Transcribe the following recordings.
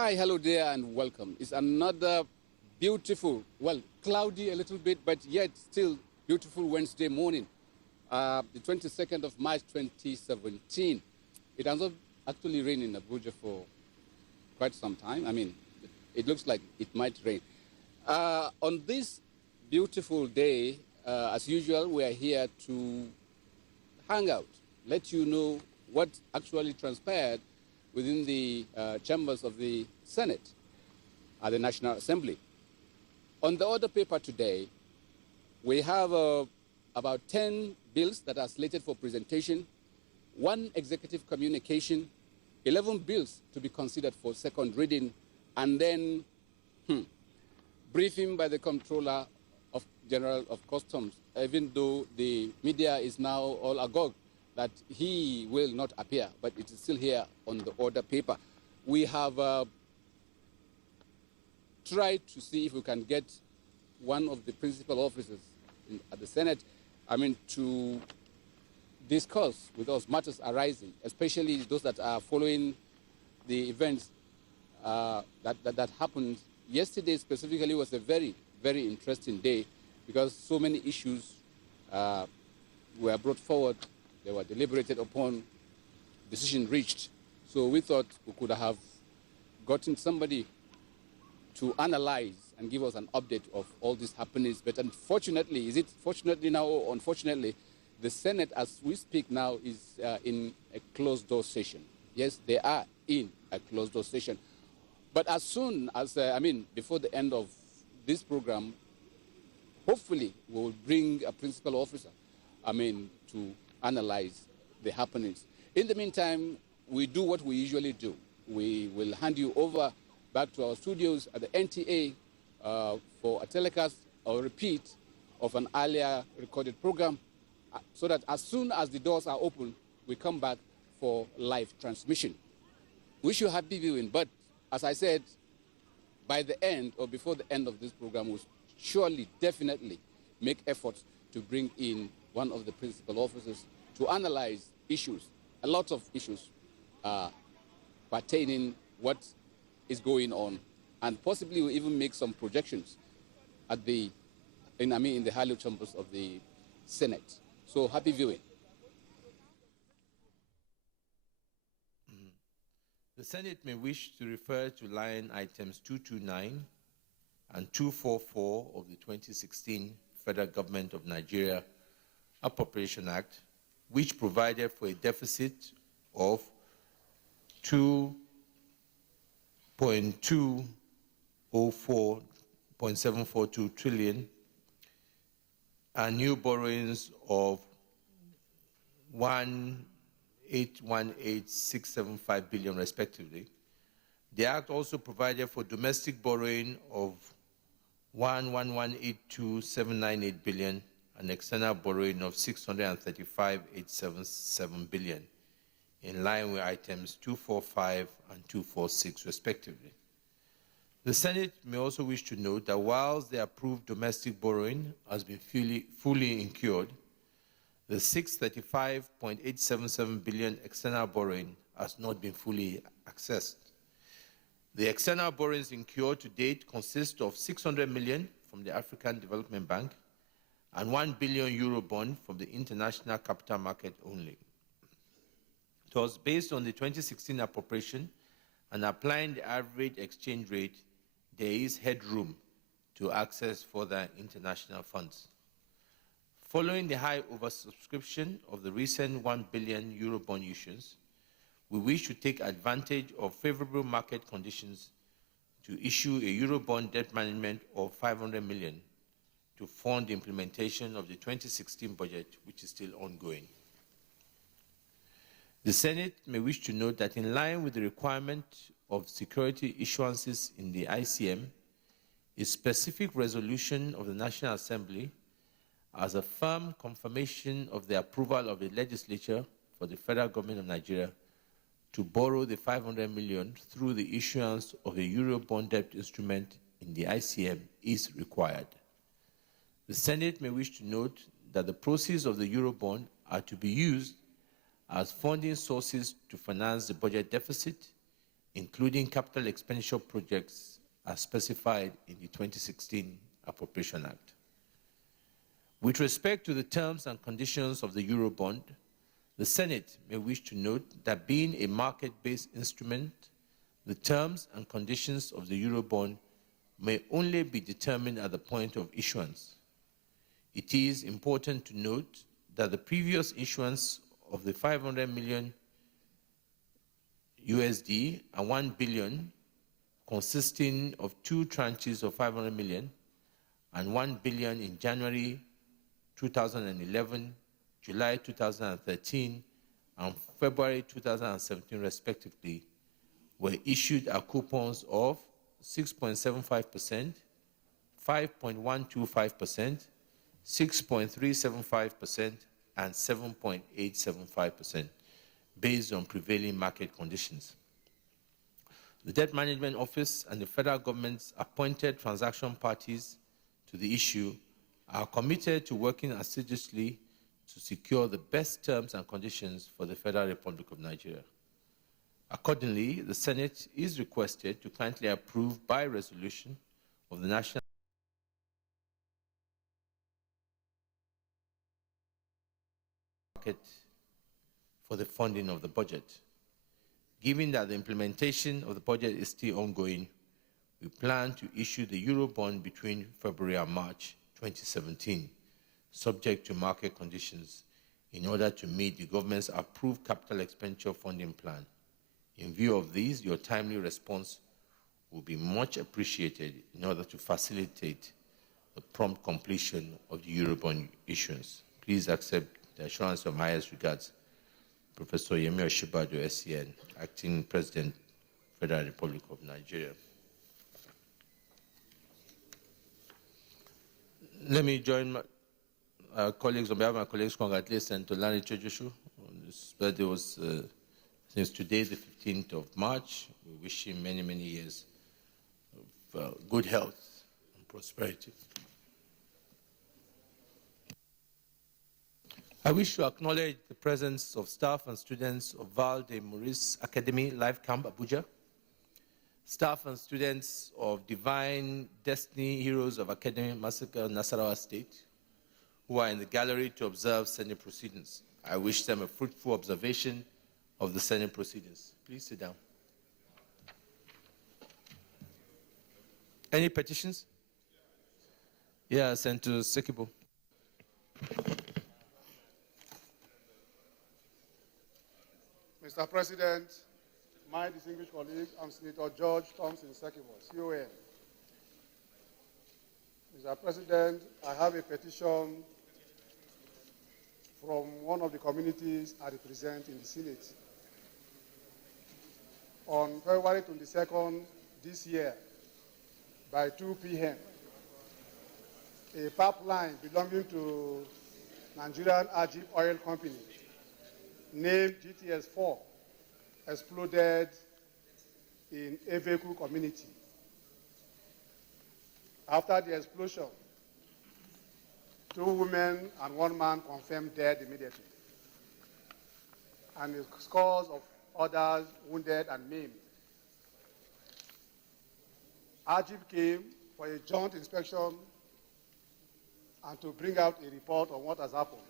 Hi, hello there, and welcome. It's another beautiful, well, cloudy a little bit, but yet still beautiful Wednesday morning, the 22nd of March 2017. It has not actually rained in Abuja for quite some time. I mean, it looks like it might rain. On this beautiful day, as usual, we are here to hang out, let you know what actually transpired within the chambers of the Senate at the National Assembly. On the order paper today, we have about 10 bills that are slated for presentation, one executive communication, 11 bills to be considered for second reading, and then briefing by the Comptroller of General of Customs, even though the media is now all agog that he will not appear, but it is still here on the order paper. We have tried to see if we can get one of the principal officers at the Senate, to discuss with us matters arising, especially those that are following the events that happened yesterday. Specifically, was a very, very interesting day because so many issues were brought forward. They were deliberated upon, decision reached. So we thought we could have gotten somebody to analyze and give us an update of all these happenings. But unfortunately, is it fortunately now or unfortunately, the Senate, as we speak now, is in a closed-door session. Yes, they are in a closed-door session. But as soon as, before the end of this program, hopefully we will bring a principal officer, to analyze the happenings. In the meantime, we do what we usually do. We will hand you over back to our studios at the NTA for a telecast or repeat of an earlier recorded program so that as soon as the doors are open, we come back for live transmission. Wish you happy viewing, but as I said, by the end or before the end of this program, we'll surely, definitely make efforts to bring in one of the principal officers to analyze issues, a lot of issues pertaining what is going on, and possibly we'll even make some projections at in the higher chambers of the Senate. So happy viewing. The Senate may wish to refer to line items 229 and 244 of the 2016 Federal Government of Nigeria Appropriation Act, which provided for a deficit of 2.204.742 trillion and new borrowings of 1,818,675 billion respectively. The Act also provided for domestic borrowing of 1,182,798 billion and external borrowing of 635,877 billion, in line with items 245 and 246 respectively. The Senate may also wish to note that whilst the approved domestic borrowing has been fully incurred, the 635.877 billion external borrowing has not been fully accessed. The external borrowings incurred to date consist of 600 million from the African Development Bank and 1 billion euro bond from the international capital market only. Thus, based on the 2016 appropriation and applying the average exchange rate, there is headroom to access further international funds. Following the high oversubscription of the recent 1 billion euro bond issuance, we wish to take advantage of favorable market conditions to issue a Eurobond debt management of 500 million to fund the implementation of the 2016 budget, which is still ongoing. The Senate may wish to note that in line with the requirement of security issuances in the ICM, a specific resolution of the National Assembly as a firm confirmation of the approval of the legislature for the Federal Government of Nigeria to borrow the 500 million through the issuance of a Eurobond debt instrument in the ICM is required. The Senate may wish to note that the proceeds of the Eurobond are to be used as funding sources to finance the budget deficit, including capital expenditure projects as specified in the 2016 Appropriation Act. With respect to the terms and conditions of the Eurobond, the Senate may wish to note that being a market-based instrument, the terms and conditions of the Eurobond may only be determined at the point of issuance. It is important to note that the previous issuance of the 500 million USD and 1 billion, consisting of two tranches of 500 million and 1 billion in January 2011, July 2013, and February 2017, respectively, were issued at coupons of 6.75%, 5.125%, 6.375%, and 7.875%, based on prevailing market conditions. The Debt Management Office and the federal government's appointed transaction parties to the issue are committed to working assiduously to secure the best terms and conditions for the Federal Republic of Nigeria. Accordingly, the Senate is requested to kindly approve by resolution of the National Market for the funding of the budget. Given that the implementation of the budget is still ongoing, we plan to issue the Eurobond between February and March 2017, subject to market conditions, in order to meet the government's approved capital expenditure funding plan. In view of these, your timely response will be much appreciated in order to facilitate the prompt completion of the Eurobond issuance. Please accept the assurance of my highest regards, Professor Yemi Osinbajo, SCN, Acting President, Federal Republic of Nigeria. Let me join my colleagues, on behalf of my colleagues, congratulate Senator Lanre Chejoshu. His birthday was, since today, the 15th of March. We wish him many, many years of good health and prosperity. I wish to acknowledge the presence of staff and students of Val de Maurice Academy Life Camp, Abuja, staff and students of Divine Destiny Heroes of Academy Massacre, Nasarawa State, who are in the gallery to observe Senate proceedings. I wish them a fruitful observation of the Senate proceedings. Please sit down. Any petitions? Yeah, Senator Sekibo. Mr. President, my distinguished colleague, I'm Senator George Thompson Sekibo, CON. Mr. President, I have a petition from one of the communities I represent in the Senate. On February 22nd this year, by 2 p.m., a pipeline belonging to Nigerian Oil Company, named GTS-4, exploded in Aveku community. After the explosion, 2 women and 1 man confirmed dead immediately, and scores of others wounded and maimed. AGIP came for a joint inspection and to bring out a report on what has happened.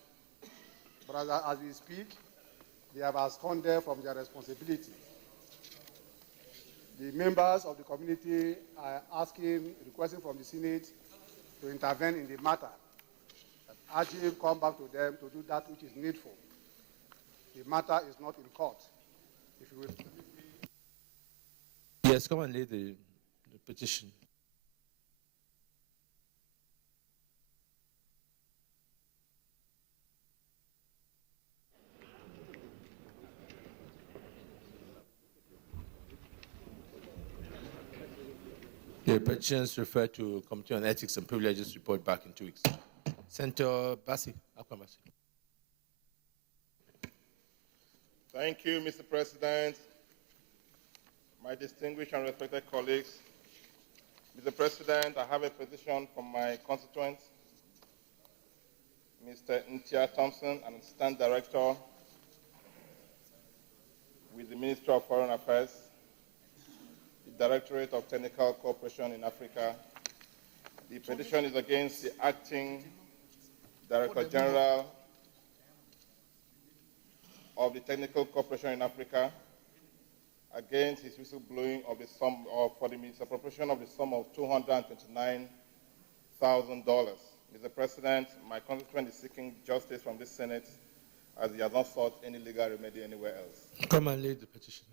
But as we speak, they have absconded from their responsibility. The members of the community are requesting from the Senate to intervene in the matter. That AGIP come back to them to do that which is needful. The matter is not in court. If you will. Yes, come and lay the petition. The petitions refer to Committee on Ethics and Privileges report back in 2 weeks. Senator Bassi, Akwan Bassi. Thank you, Mr. President. My distinguished and respected colleagues, Mr. President, I have a petition from my constituent, Mr. Ntia Thompson, an Assistant Director with the Ministry of Foreign Affairs, Directorate of Technical Cooperation in Africa. The petition is against the Acting Director General of the Technical Cooperation in Africa against his whistleblowing of the sum for the misappropriation of the sum of $229,000. Mr. President, my constituent is seeking justice from this Senate as he has not sought any legal remedy anywhere else. Come and lead the petition.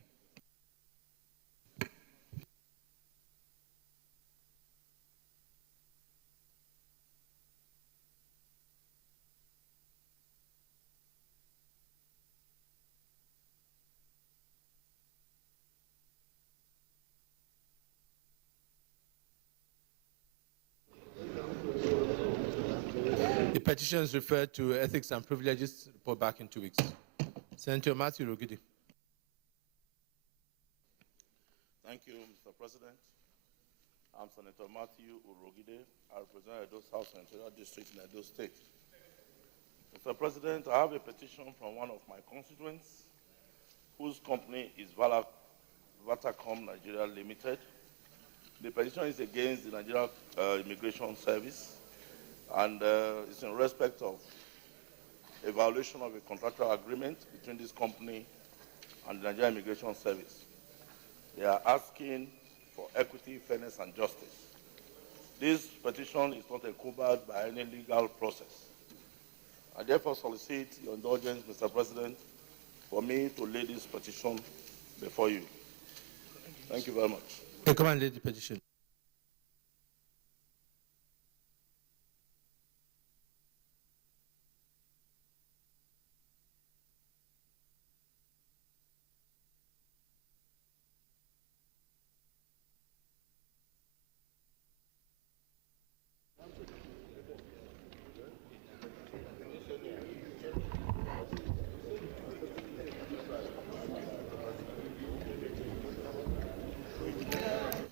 The petition is referred to Ethics and Privileges. Report back in 2 weeks. Senator Matthew Rogide. Thank you, Mr. President. I'm Senator Matthew Urogide. I represent Edo South Senatorial District in Edo State. Mr. President, I have a petition from one of my constituents whose company is Vatacom Nigeria Limited. The petition is against the Nigerian Immigration Service and it's in respect of a violation of a contractual agreement between this company and the Nigerian Immigration Service. They are asking for equity, fairness, and justice. This petition is not covered by any legal process. I therefore solicit your indulgence, Mr. President, for me to lay this petition before you. Thank you very much. Come and lead the petition.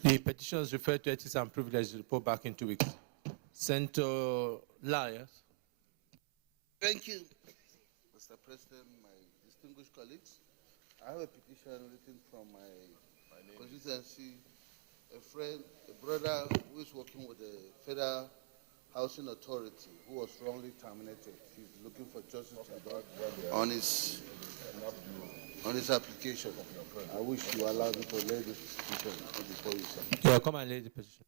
The petition is referred to Ethics and Privileges. Report back in 2 weeks. Senator Lyons. Thank you, Mr. President, my distinguished colleagues. I have a petition written from my constituency, a friend, a brother who is working with the Federal Housing Authority who was wrongly terminated. He's looking for justice on his application. I wish you allow me to lay this petition before you, sir. Yeah, come and lay the petition.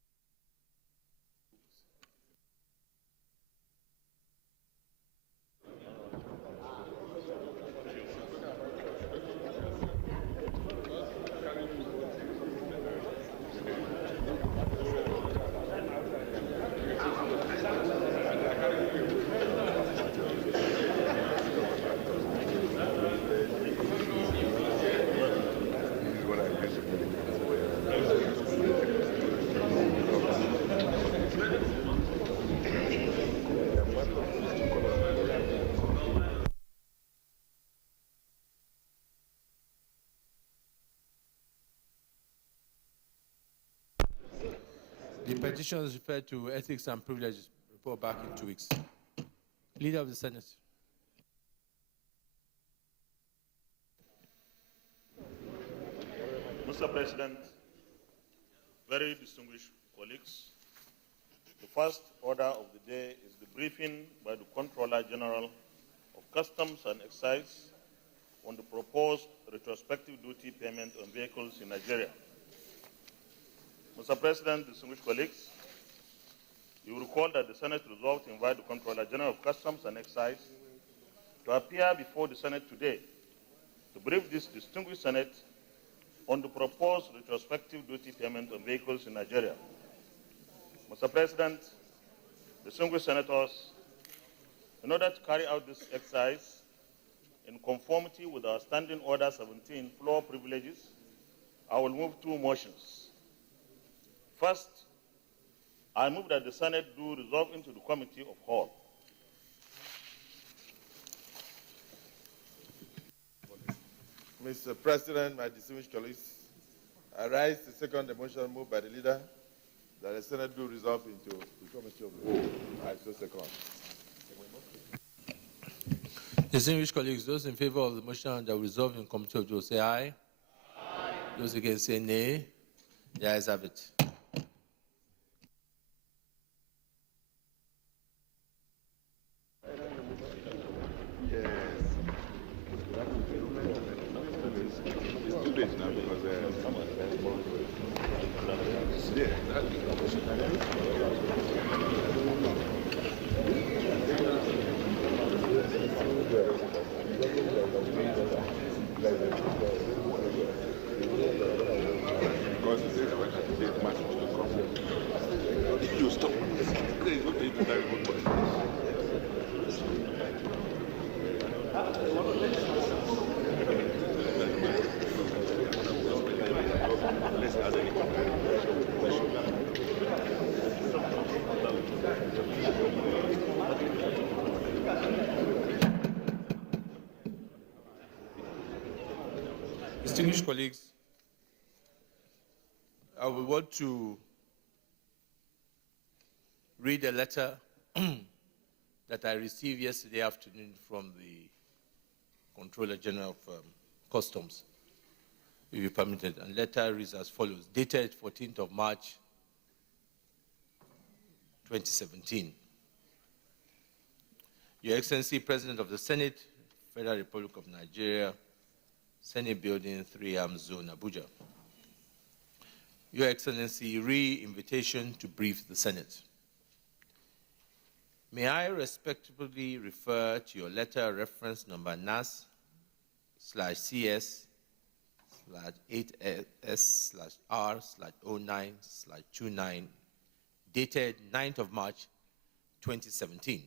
The petition is referred to Ethics and Privileges. Report back in 2 weeks. Leader of the Senate. Mr. President, very distinguished colleagues, the first order of the day is the briefing by the Comptroller General of Customs and Excise on the proposed retrospective duty payment on vehicles in Nigeria. Mr. President, distinguished colleagues, you will recall that the Senate resolved to invite the Comptroller General of Customs and Excise to appear before the Senate today to brief this distinguished Senate on the proposed retrospective duty payment on vehicles in Nigeria. Mr. President, distinguished senators, in order to carry out this exercise in conformity with our Standing Order 17 floor privileges, I will move 2 motions. First, I move that the Senate do resolve into the Committee of Whole. Mr. President, my distinguished colleagues, I rise to second the motion moved by the leader that the Senate do resolve into the Committee of the Whole. I so second. Distinguished colleagues, those in favor of the motion that will resolve in Committee of the Whole say aye. Aye. Those against say nay. The ayes have it. You stop. Distinguished colleagues, I will want to read a letter that I received yesterday afternoon from the Controller General of Customs, if you permitted. And letter reads as follows, dated 14th of March, 2017. Your Excellency, President of the Senate, Federal Republic of Nigeria, Senate Building, 3am Zone, Abuja. Your Excellency, re-invitation to brief the Senate. May I respectfully refer to your letter reference number NAS/CS/8S/R/09/29, dated 9th of March, 2017,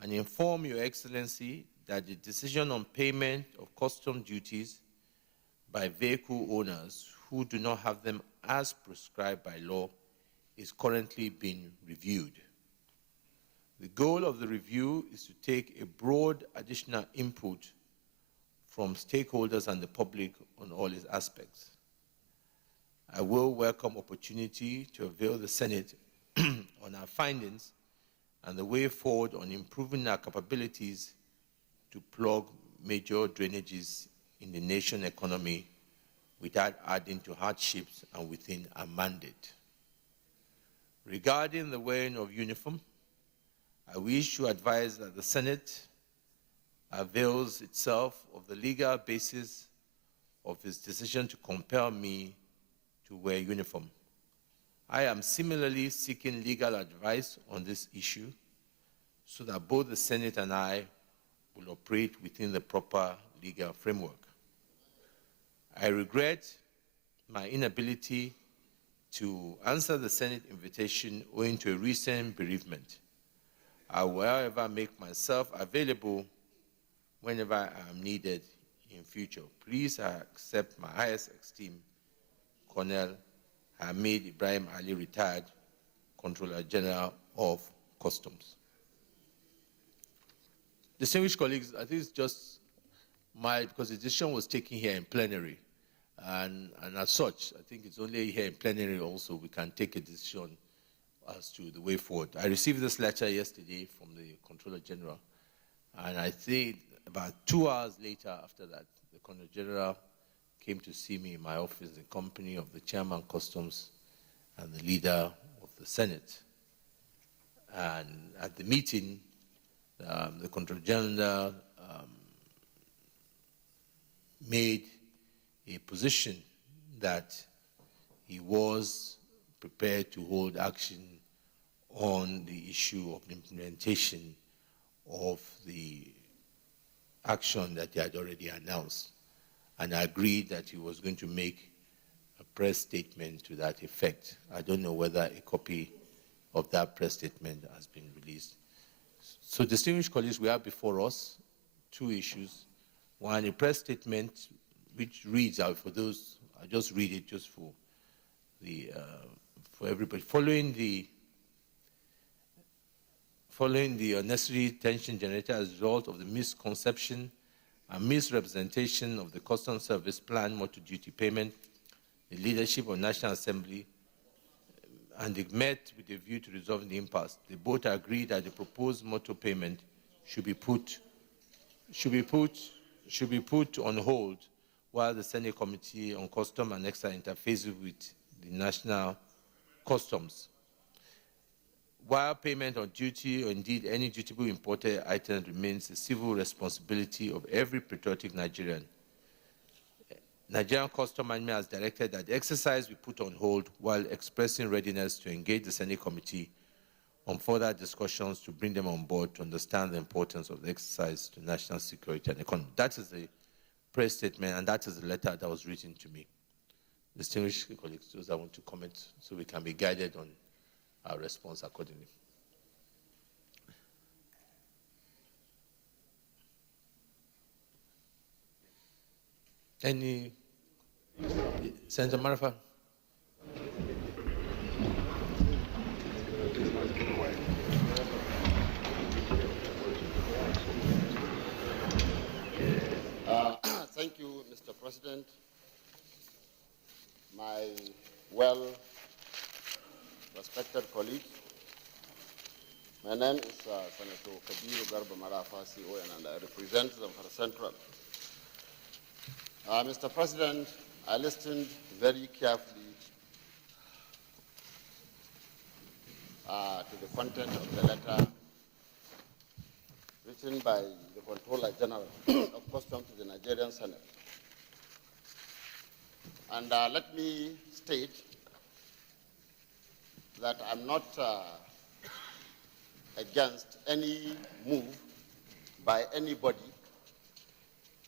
and inform Your Excellency that the decision on payment of custom duties by vehicle owners who do not have them as prescribed by law is currently being reviewed. The goal of the review is to take a broad additional input from stakeholders and the public on all its aspects. I will welcome opportunity to avail the Senate on our findings and the way forward on improving our capabilities to plug major drainages in the nation economy without adding to hardships and within our mandate. Regarding the wearing of uniform, I wish to advise that the Senate avails itself of the legal basis of its decision to compel me to wear uniform. I am similarly seeking legal advice on this issue so that both the Senate and I will operate within the proper legal framework. I regret my inability to answer the Senate invitation owing to a recent bereavement. I will, however, make myself available whenever I am needed in future. Please accept my highest esteem, Colonel Hamid Ibrahim Ali, retired Controller General of Customs. Distinguished colleagues, I think it's just because the decision was taken here in plenary, and as such, I think it's only here in plenary also we can take a decision as to the way forward. I received this letter yesterday from the Controller General, and I think about 2 hours later after that, the Controller General came to see me in my office in company of the Chairman Customs and the leader of the Senate. And at the meeting, the Controller General made a position that he was prepared to hold action on the issue of the implementation of the action that he had already announced. And I agreed that he was going to make a press statement to that effect. I don't know whether a copy of that press statement has been released. So, distinguished colleagues, we have before us two issues. One, a press statement which reads out for those, I'll just read it just for everybody. Following the unnecessary tension generated as a result of the misconception and misrepresentation of the Customs Service Plan motor duty payment, the leadership of National Assembly and they met with a view to resolving the impasse. They both agreed that the proposed motor payment should be put on hold while the Senate Committee on Custom and Extra interfaces with the national customs. While payment on duty or indeed any dutiable imported item remains the civil responsibility of every patriotic Nigerian, Nigerian Customs Management has directed that the exercise be put on hold while expressing readiness to engage the Senate Committee on further discussions to bring them on board to understand the importance of the exercise to national security and economy. That is the press statement, and that is the letter that was written to me. Distinguished colleagues, those I want to comment so we can be guided on our response accordingly. Any Senator Marafa? Thank you, Mr. President. My well-respected colleagues, my name is Senator Kabiru Garba Marafa, CON, and I represent Zamfara Central. Mr. President, I listened very carefully to the content of the letter written by the Comptroller General of Customs to the Nigerian Senate. And let me state that I'm not against any move by anybody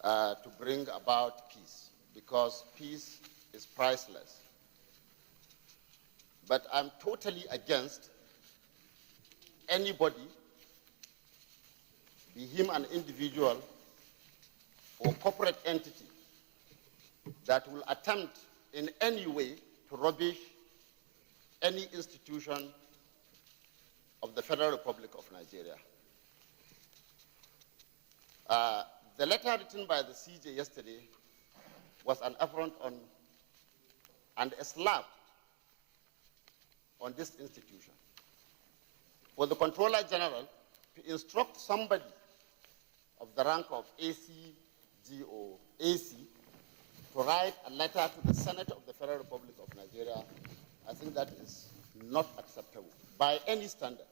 to bring about peace, because peace is priceless. But I'm totally against anybody, be him an individual or corporate entity, that will attempt in any way to rubbish any institution of the Federal Republic of Nigeria. The letter written by the CJ yesterday was an affront on and a slap on this institution. For the Comptroller General to instruct somebody of the rank of ACG or AC to write a letter to the Senate of the Federal Republic of Nigeria, I think that is not acceptable by any standard.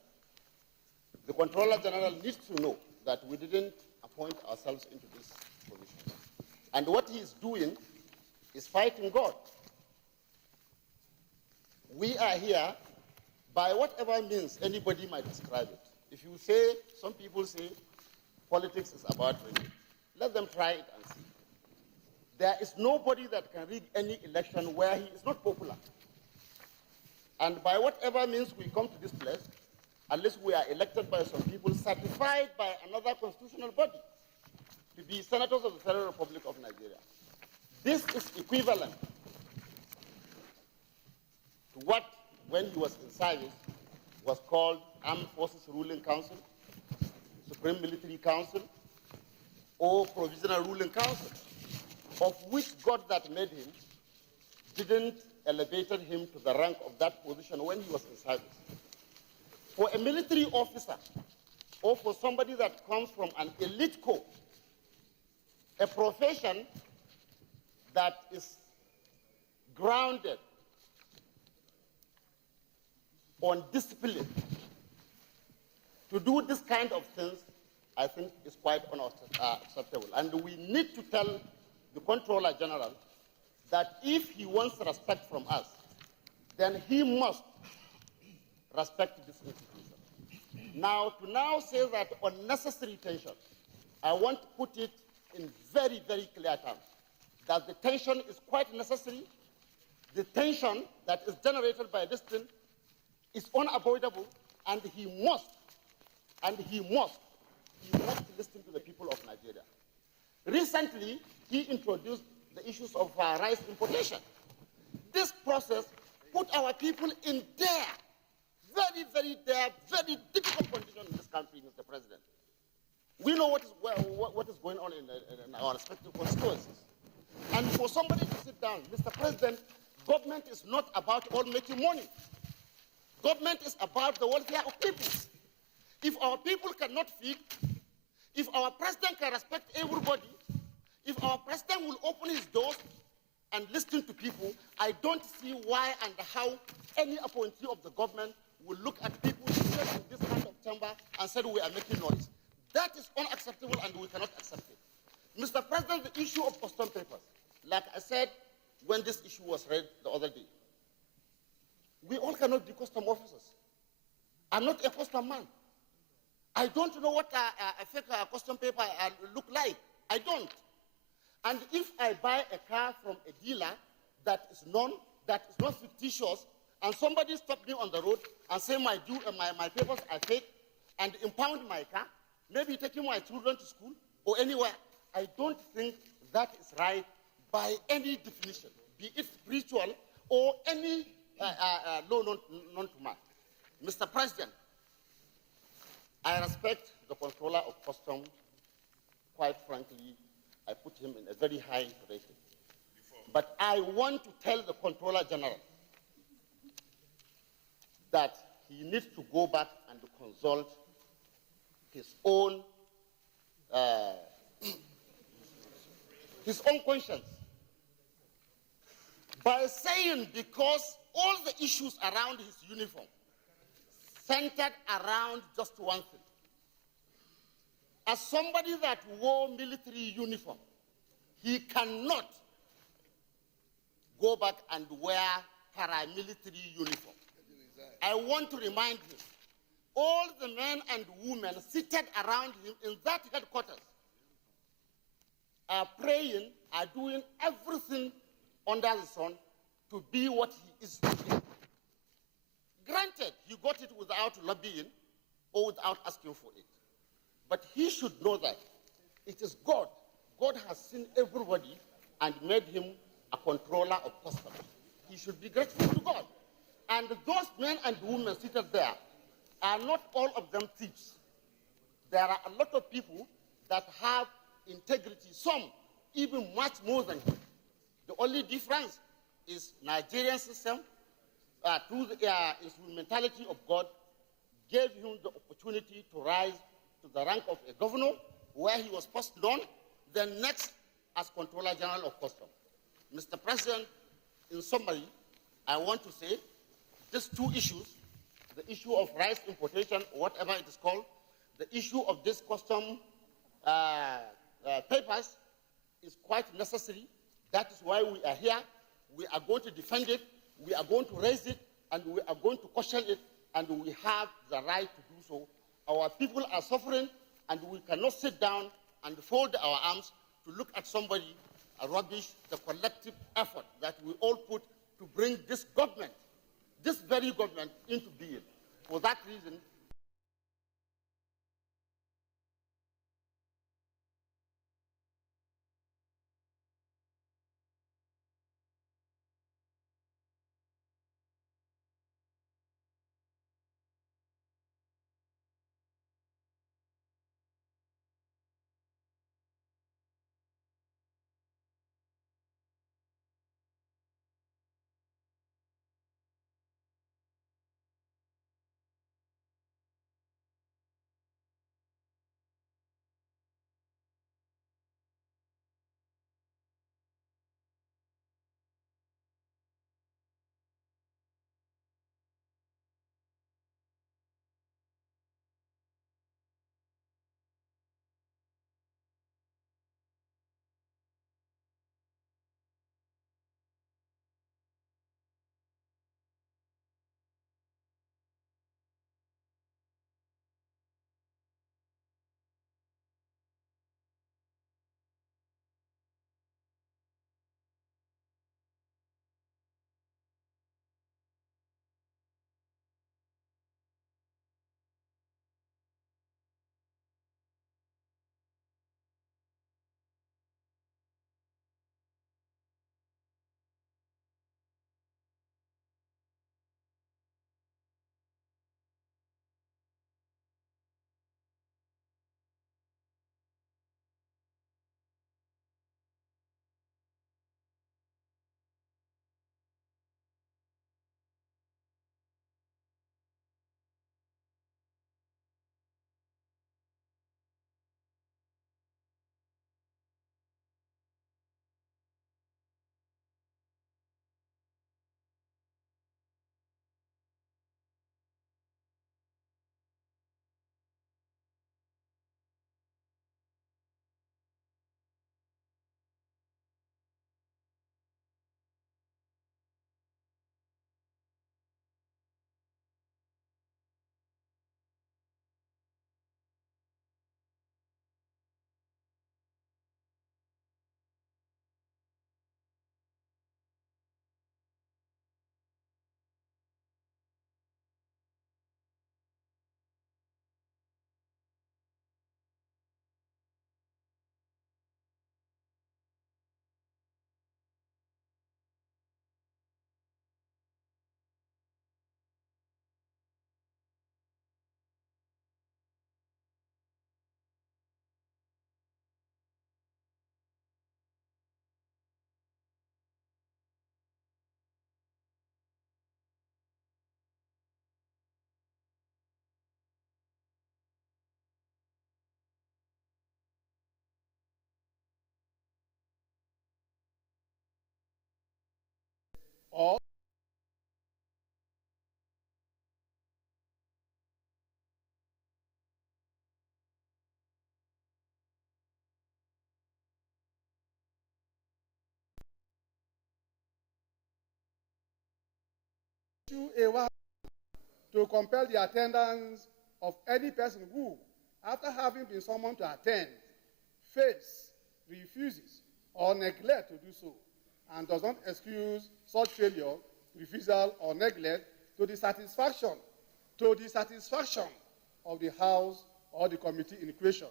The Comptroller General needs to know that we didn't appoint ourselves into this position. And what he is doing is fighting God. We are here by whatever means anybody might describe it. If you say, some people say, politics is about winning, let them try it and see. There is nobody that can rig any election where he is not popular. And by whatever means we come to this place, unless we are elected by some people, certified by another constitutional body to be senators of the Federal Republic of Nigeria. This is equivalent to what, when he was in service, was called Armed Forces Ruling Council, Supreme Military Council, or Provisional Ruling Council, of which God that made him didn't elevated him to the rank of that position when he was in service. For a military officer, or for somebody that comes from an elite corps, a profession that is grounded on discipline, to do this kind of things, I think is quite unacceptable. And we need to tell the Comptroller General that if he wants respect from us, then he must respect this institution. Now, to now say that unnecessary tension, I want to put it in very, very clear terms, that the tension is quite necessary. The tension that is generated by this thing is unavoidable, and he must listen to the people of Nigeria. Recently, he introduced the issues of rice importation. This process put our people in very difficult condition in this country, Mr. President. We know what is going on in our respective constituencies. And for somebody to sit down, Mr. President, government is not about all making money. Government is about the welfare of people. If our people cannot feed, if our president can respect everybody, if our president will open his doors and listening to people, I don't see why and how any appointee of the government will look at people sitting in this kind of chamber and say we are making noise. That is unacceptable and we cannot accept it. Mr. President, the issue of custom papers, like I said when this issue was read the other day, we all cannot be custom officers. I'm not a custom man. I don't know what a fake custom paper look like. I don't. And if I buy a car from a dealer that is known, that is not fictitious, and somebody stops me on the road and say my papers are fake, and impound my car, maybe taking my children to school or anywhere, I don't think that is right by any definition, be it spiritual or any law known to man. Mr. President, I respect the controller of customs. Quite frankly, I put him in a very high rating. But I want to tell the Controller General that he needs to go back and consult his own conscience by saying, because all the issues around his uniform centered around just one thing. As somebody that wore military uniform, he cannot go back and wear paramilitary uniform. I want to remind him, all the men and women seated around him in that headquarters are praying, are doing everything under the sun to be what he is today. Granted, he got it without lobbying or without asking for it. But he should know that it is God. God has seen everybody and made him a controller of customs. He should be grateful to God. And those men and women seated there are not all of them thieves. There are a lot of people that have integrity, some even much more than him. The only difference is Nigerian system, through the instrumentality of God, gave him the opportunity to rise to the rank of a governor, where he was first known, then next as Controller General of Customs. Mr. President, in summary, I want to say these two issues, the issue of rice importation, whatever it is called, the issue of this custom papers is quite necessary. That is why we are here. We are going to defend it, we are going to raise it, and we are going to caution it, and we have the right to do so. Our people are suffering, and we cannot sit down and fold our arms to look at somebody rubbish the collective effort that we all put to bring this government, this very government, into being. For that reason, or issue a warrant to compel the attendance of any person who, after having been summoned to attend, fails, refuses, or neglects to do so, and does not excuse such failure, refusal, or neglect to the satisfaction of the House or the committee in question,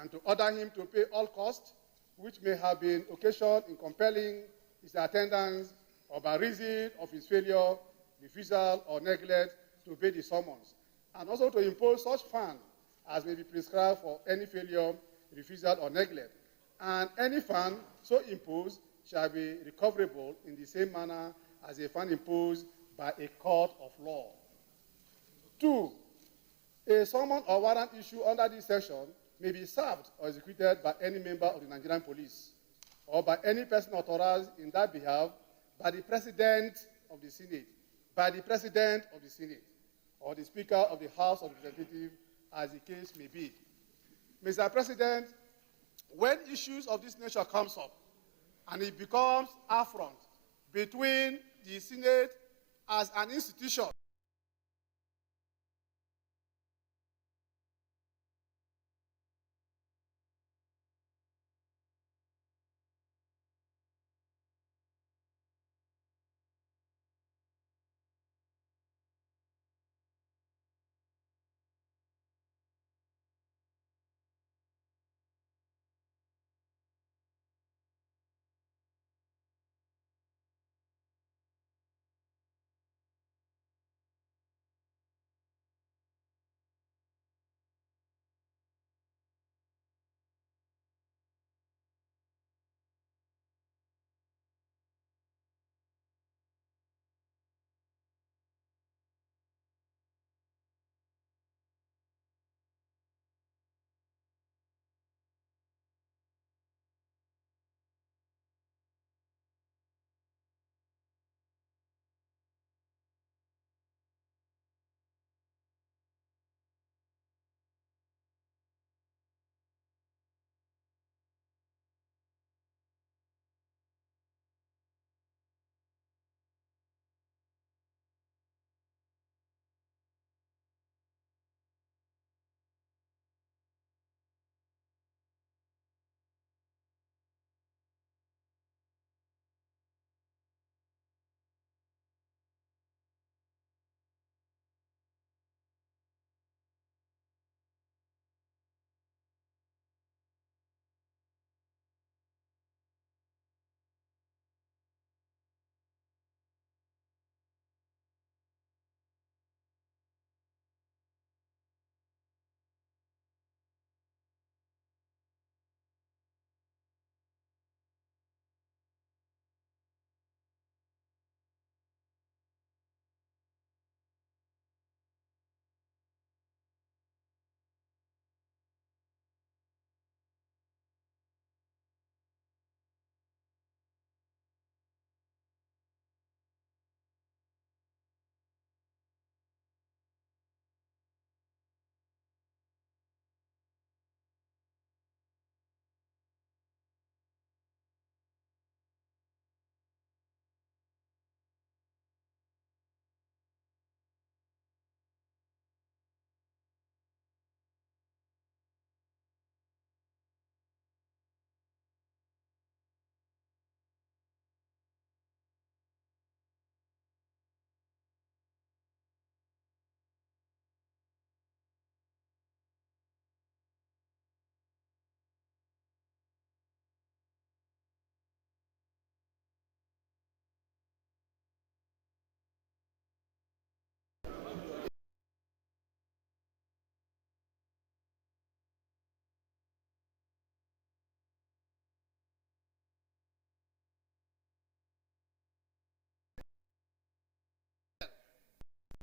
and to order him to pay all costs which may have been occasioned in compelling his attendance or by reason of his failure, refusal, or neglect to pay the summons, and also to impose such fine as may be prescribed for any failure, refusal, or neglect. And any fine so imposed shall be recoverable in the same manner as a fine imposed by a court of law. 2. A summons or warrant issued under this section may be served or executed by any member of the Nigerian police or by any person authorized in that behalf by the President of the Senate, or the Speaker of the House of Representatives, as the case may be. Mr. President, when issues of this nature comes up and it becomes affront between the Senate as an institution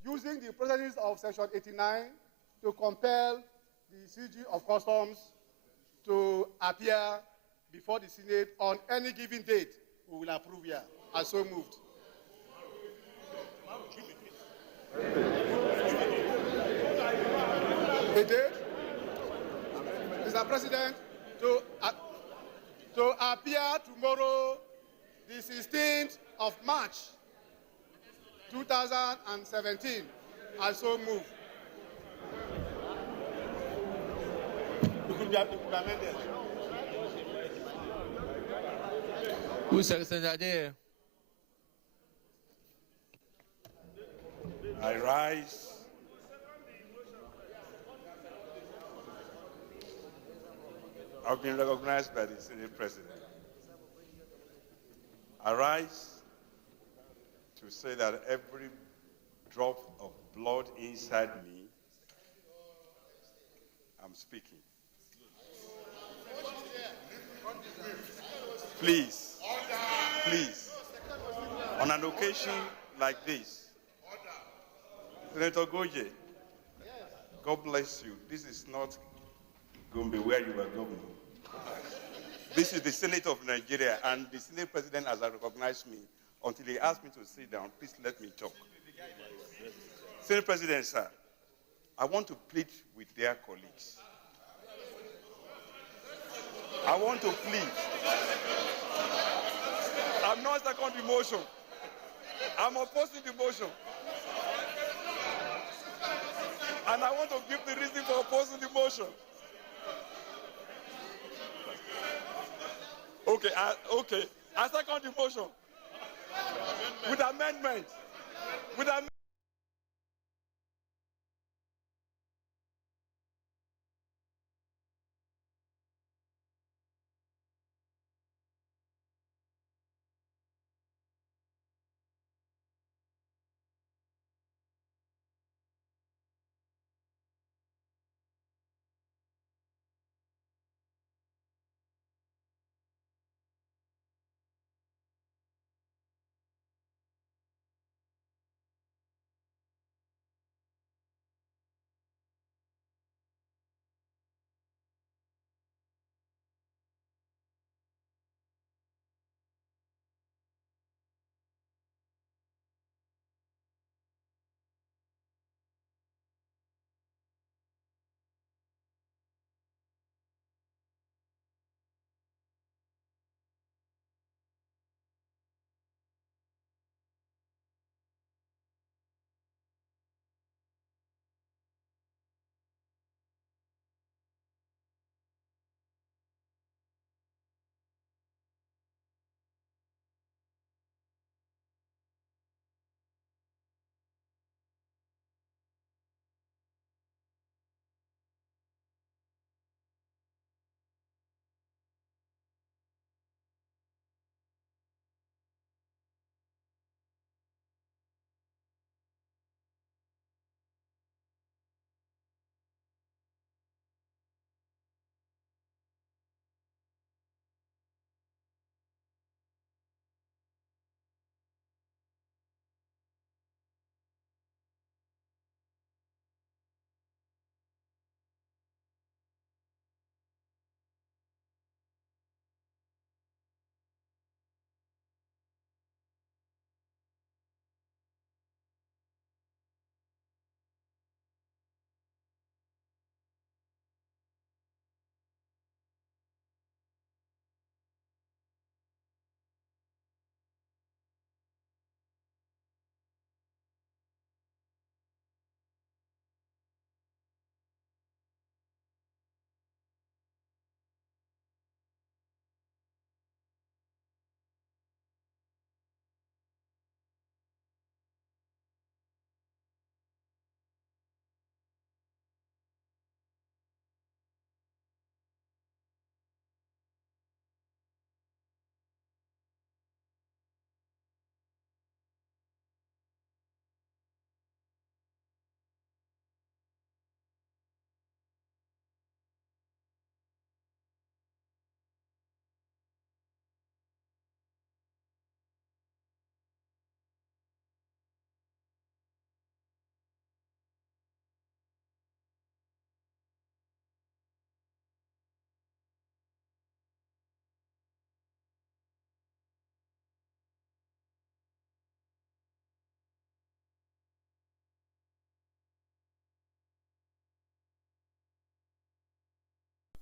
using the procedures of Section 89 to compel the CG of Customs to appear before the Senate on any given date, we will approve here. As so moved. He did. Mr. President, to appear tomorrow, the 16th of March, 2017, I so move. It could be amended. Who seconded that there? I rise. I've been recognized by the Senate President. I rise to say that every drop of blood inside me, I'm speaking. Please, on an occasion like this, Senator Goje, God bless you. This is not going to be where you were going. This is the Senate of Nigeria, and the Senate President has recognized me. Until he asked me to sit down, please let me talk. Senate President, sir, I want to plead with their colleagues. I want to plead. I'm not second the motion. I'm opposing the motion. And I want to give the reason for opposing the motion. Okay, I second the motion. With amendment. With amendment.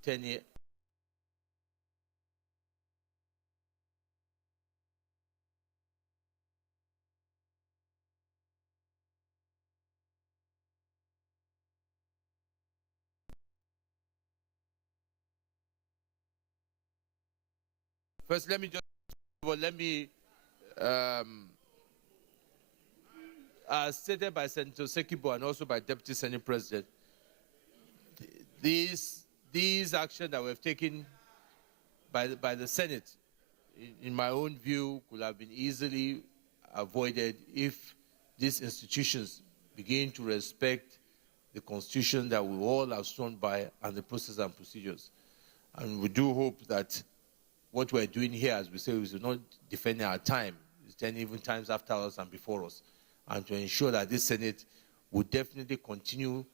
10 a.m. First, as stated by Senator Sekibo and also by Deputy Senate President, these actions that were taken by the Senate, in my own view, could have been easily avoided if these institutions begin to respect the Constitution that we all have sworn by and the process and procedures. And we do hope that what we're doing here, as we say, is not defending our time, it's even times after us and before us, and to ensure that this Senate will definitely continue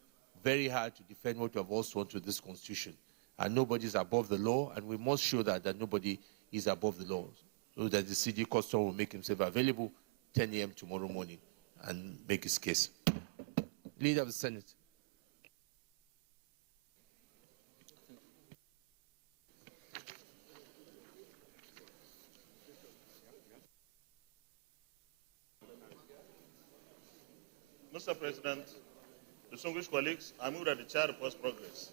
very hard to defend what we have all sworn to this Constitution. And nobody is above the law, and we must show that nobody is above the law, so that the CD Custom will make himself available 10 a.m. tomorrow morning and make his case. Leader of the Senate. Mr. President, distinguished colleagues, I move that the chair reports progress.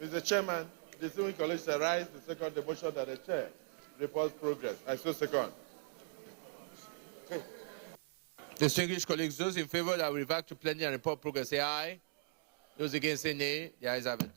Mr. Chairman, distinguished colleagues, I rise the second the motion that the chair reports progress. I so second. Distinguished colleagues, those in favor that we revert to plenary and report progress, say aye. Those against, say nay. The ayes have it.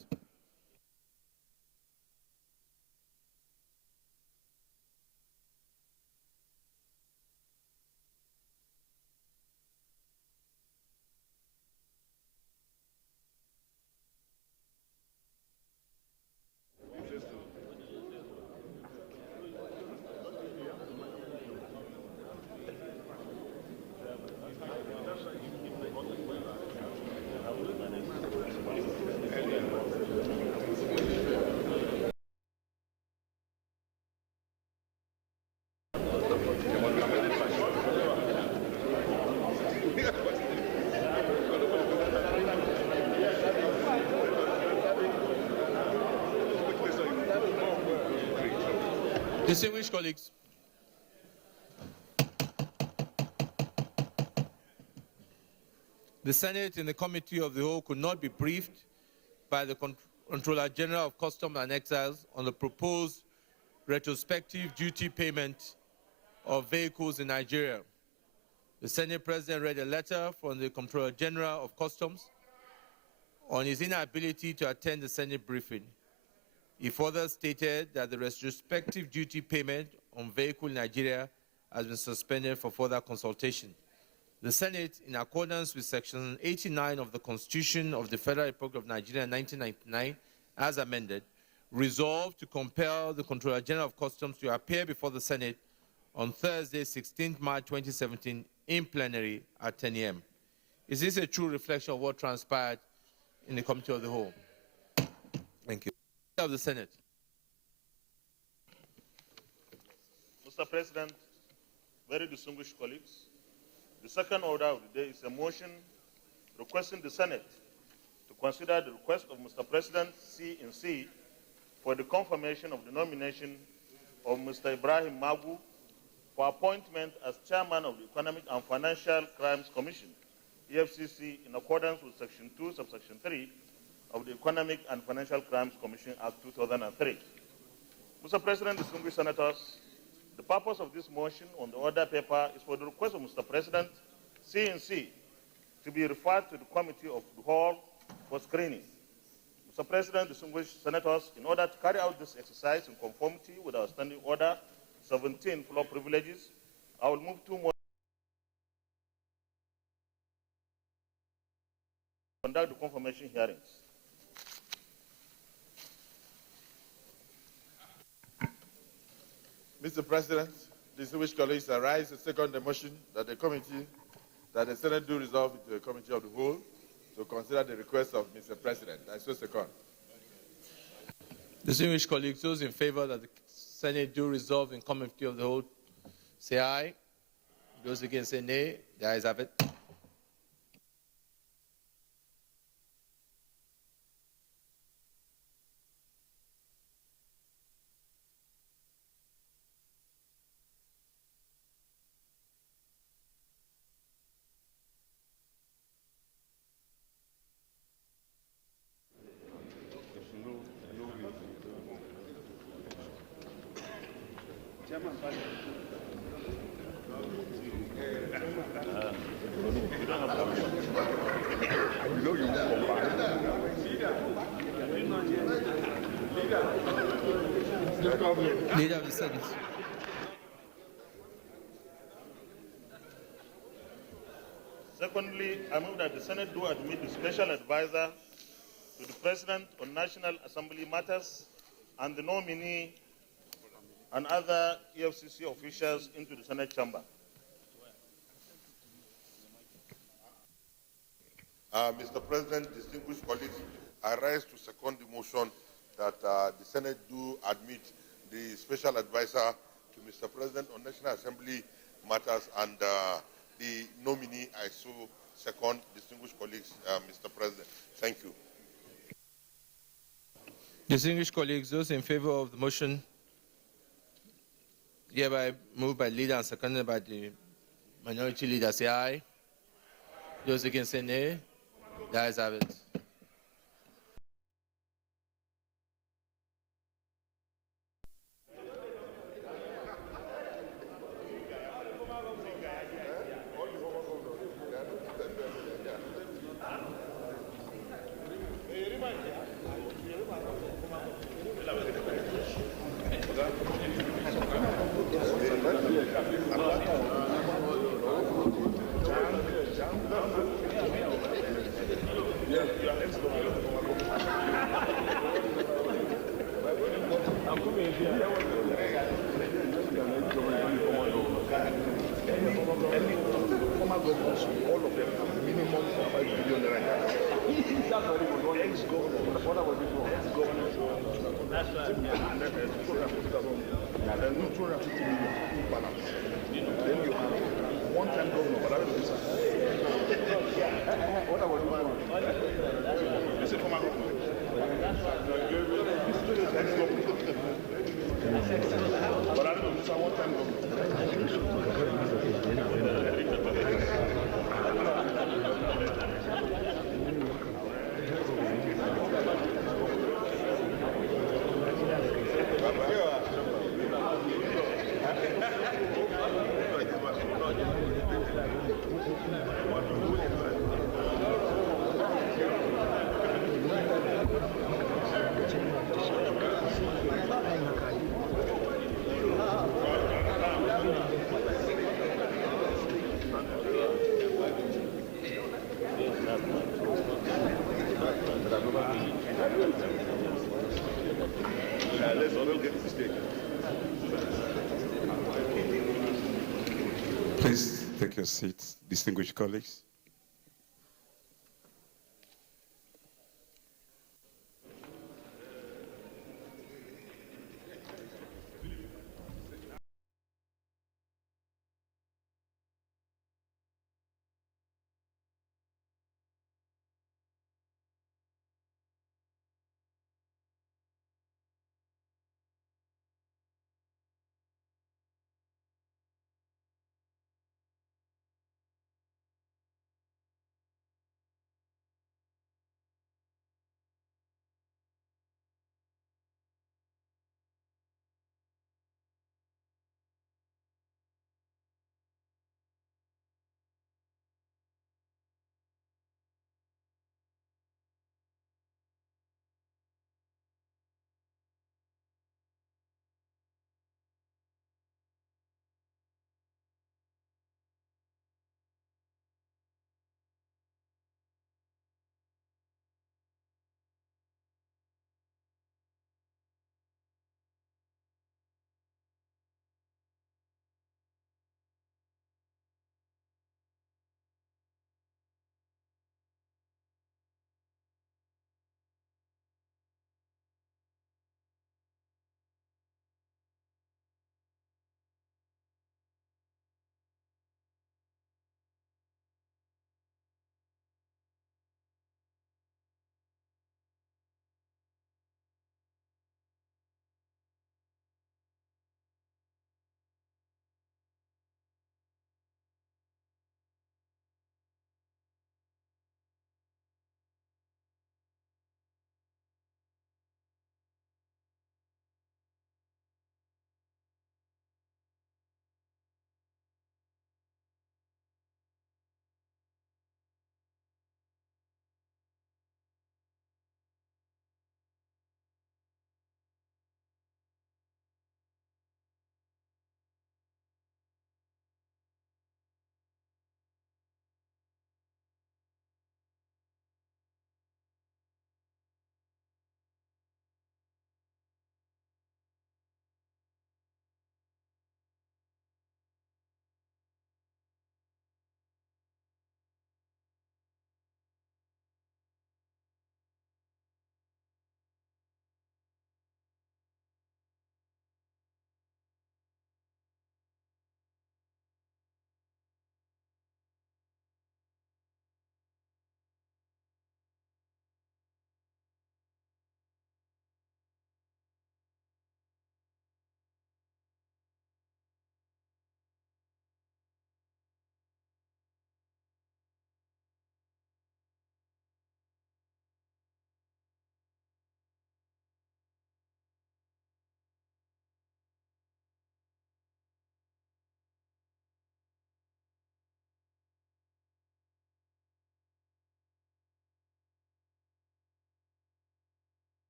Distinguished colleagues, the Senate in the Committee of the Whole could not be briefed by the Controller General of Customs and Exiles on the proposed retrospective duty payment of vehicles in Nigeria. The Senate President read a letter from the Controller General of Customs on his inability to attend the Senate briefing. He further stated that the retrospective duty payment on vehicle in Nigeria has been suspended for further consultation. The Senate, in accordance with Section 89 of the Constitution of the Federal Republic of Nigeria in 1999, as amended, resolved to compel the Controller General of Customs to appear before the Senate on Thursday, 16 March 2017, in plenary at 10 a.m. Is this a true reflection of what transpired in the Committee of the Whole? Thank you. Of the Senate. Mr. President, very distinguished colleagues, the second order of the day is a motion requesting the Senate to consider the request of Mr. President C&C for the confirmation of the nomination of Mr. Ibrahim Magu for appointment as chairman of the Economic and Financial Crimes Commission, EFCC, in accordance with Section 2, subsection 3 of the Economic and Financial Crimes Commission Act 2003. Mr. President, distinguished senators, the purpose of this motion on the order paper is for the request of Mr. President, C&C, to be referred to the Committee of the Whole for screening. Mr. President, distinguished senators, in order to carry out this exercise in conformity with our Standing Order 17 floor privileges, I will move two more to conduct the confirmation hearings. Mr. President, distinguished colleagues, I rise to second the motion that the Senate do resolve into a Committee of the Whole to consider the request of Mr. President. I so second. Distinguished colleagues, those in favor that the Senate do resolve in Committee of the Whole, say aye. Those against, say nay. The ayes have it. Leader of the Senate. Secondly, I move that the Senate do admit the special advisor to the President on National Assembly matters and the nominee and other EFCC officials into the Senate chamber. Mr. President, distinguished colleagues, I rise to second the motion that the Senate do admit the special advisor to Mr. President on National Assembly matters and the nominee. I so second, distinguished colleagues, Mr. President. Thank you. Distinguished colleagues, those in favor of the motion, hereby moved by leader and seconded by the minority leader, say aye. Those against say nay. The ayes have it. Please take your seats, distinguished colleagues.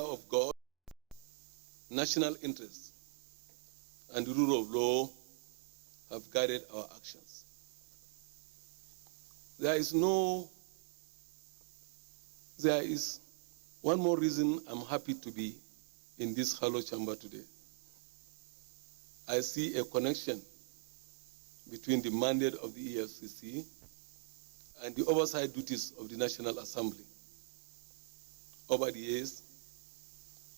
of God, national interests, and the rule of law have guided our actions. There is one more reason I'm happy to be in this hollow chamber today. I see a connection between the mandate of the EFCC and the oversight duties of the National Assembly. Over the years,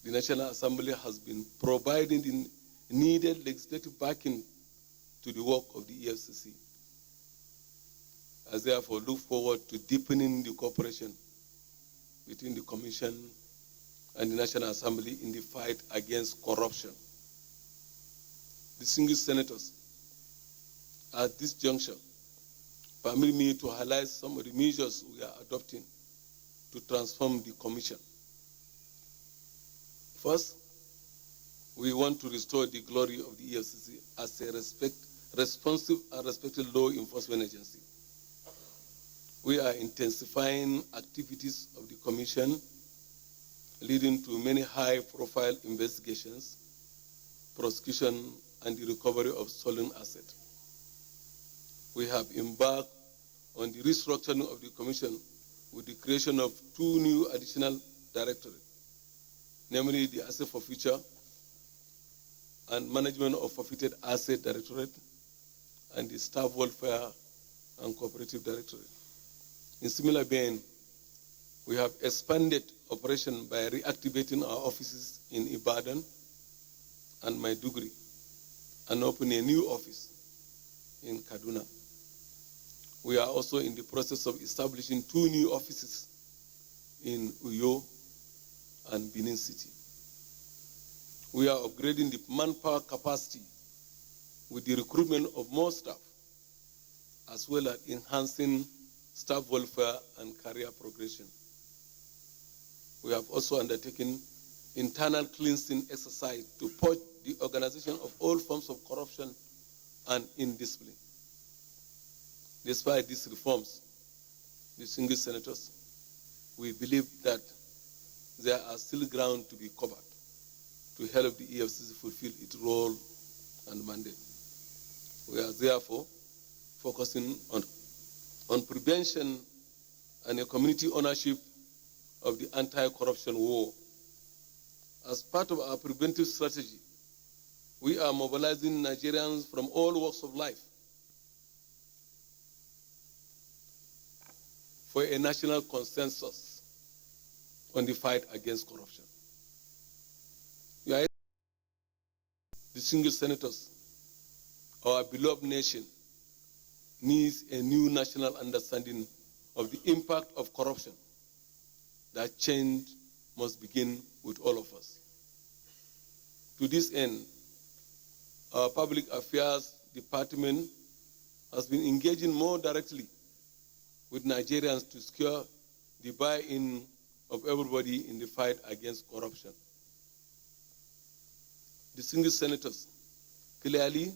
the National Assembly has been providing the needed legislative backing to the work of the EFCC. I therefore look forward to deepening the cooperation between the Commission and the National Assembly in the fight against corruption. Distinguished senators, at this juncture, permit me to highlight some of the measures we are adopting to transform the Commission. First, we want to restore the glory of the EFCC as a responsive and respected law enforcement agency. We are intensifying activities of the Commission, leading to many high-profile investigations, prosecution, and the recovery of stolen assets. We have embarked on the restructuring of the Commission with the creation of 2 new additional directorates, namely the Asset Forfeiture and Management of Forfeited Asset Directorate and the Staff Welfare and Cooperative Directorate. In similar vein, we have expanded operation by reactivating our offices in Ibadan and Maiduguri and opening a new office in Kaduna. We are also in the process of establishing 2 new offices in Uyo and Benin City. We are upgrading the manpower capacity with the recruitment of more staff, as well as enhancing staff welfare and career progression. We have also undertaken internal cleansing exercise to purge the organization of all forms of corruption and indiscipline. Despite these reforms, distinguished senators, we believe that there are still ground to be covered to help the EFCC fulfill its role and mandate. We are therefore focusing on prevention and a community ownership of the anti-corruption war. As part of our preventive strategy, we are mobilizing Nigerians from all walks of life for a national consensus on the fight against corruption. Distinguished senators, our beloved nation needs a new national understanding of the impact of corruption. That change must begin with all of us. To this end, our Public Affairs Department has been engaging more directly with Nigerians to secure the buy-in of everybody in the fight against corruption. Distinguished senators, clearly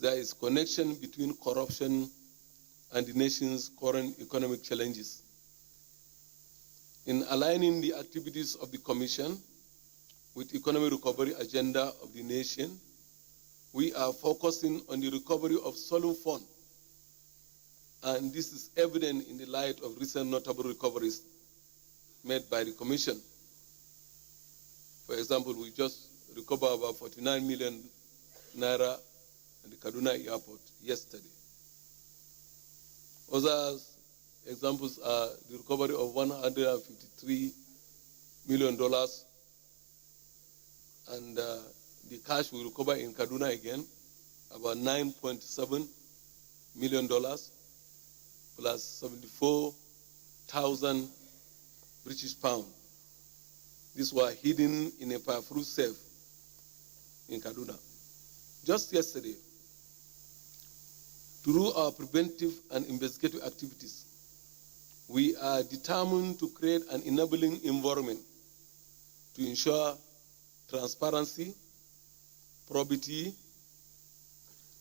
there is connection between corruption and the nation's current economic challenges. In aligning the activities of the Commission with the economic recovery agenda of the nation, we are focusing on the recovery of stolen funds. And this is evident in the light of recent notable recoveries made by the Commission. For example, we just recovered about 49 million naira at the Kaduna airport yesterday. Other examples are the recovery of $153 million and the cash we recover in Kaduna again, about $9.7 million plus 74,000 British pounds. These were hidden in a fireproof safe in Kaduna. Just yesterday, through our preventive and investigative activities, we are determined to create an enabling environment to ensure transparency, probity,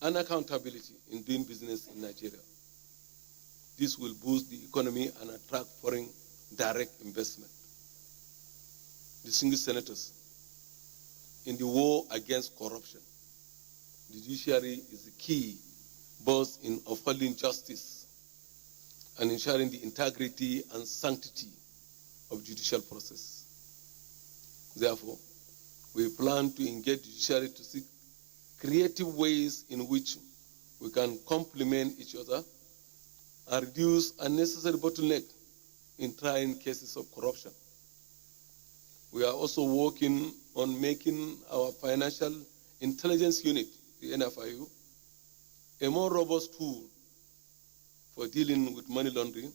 and accountability in doing business in Nigeria. This will boost the economy and attract foreign direct investment. distinguished senators, in the war against corruption, the judiciary is the key both in upholding justice and ensuring the integrity and sanctity of judicial process. Therefore, we plan to engage the judiciary to seek creative ways in which we can complement each other and reduce unnecessary bottleneck in trying cases of corruption. We are also working on making our financial intelligence unit, the NFIU, a more robust tool for dealing with money laundering,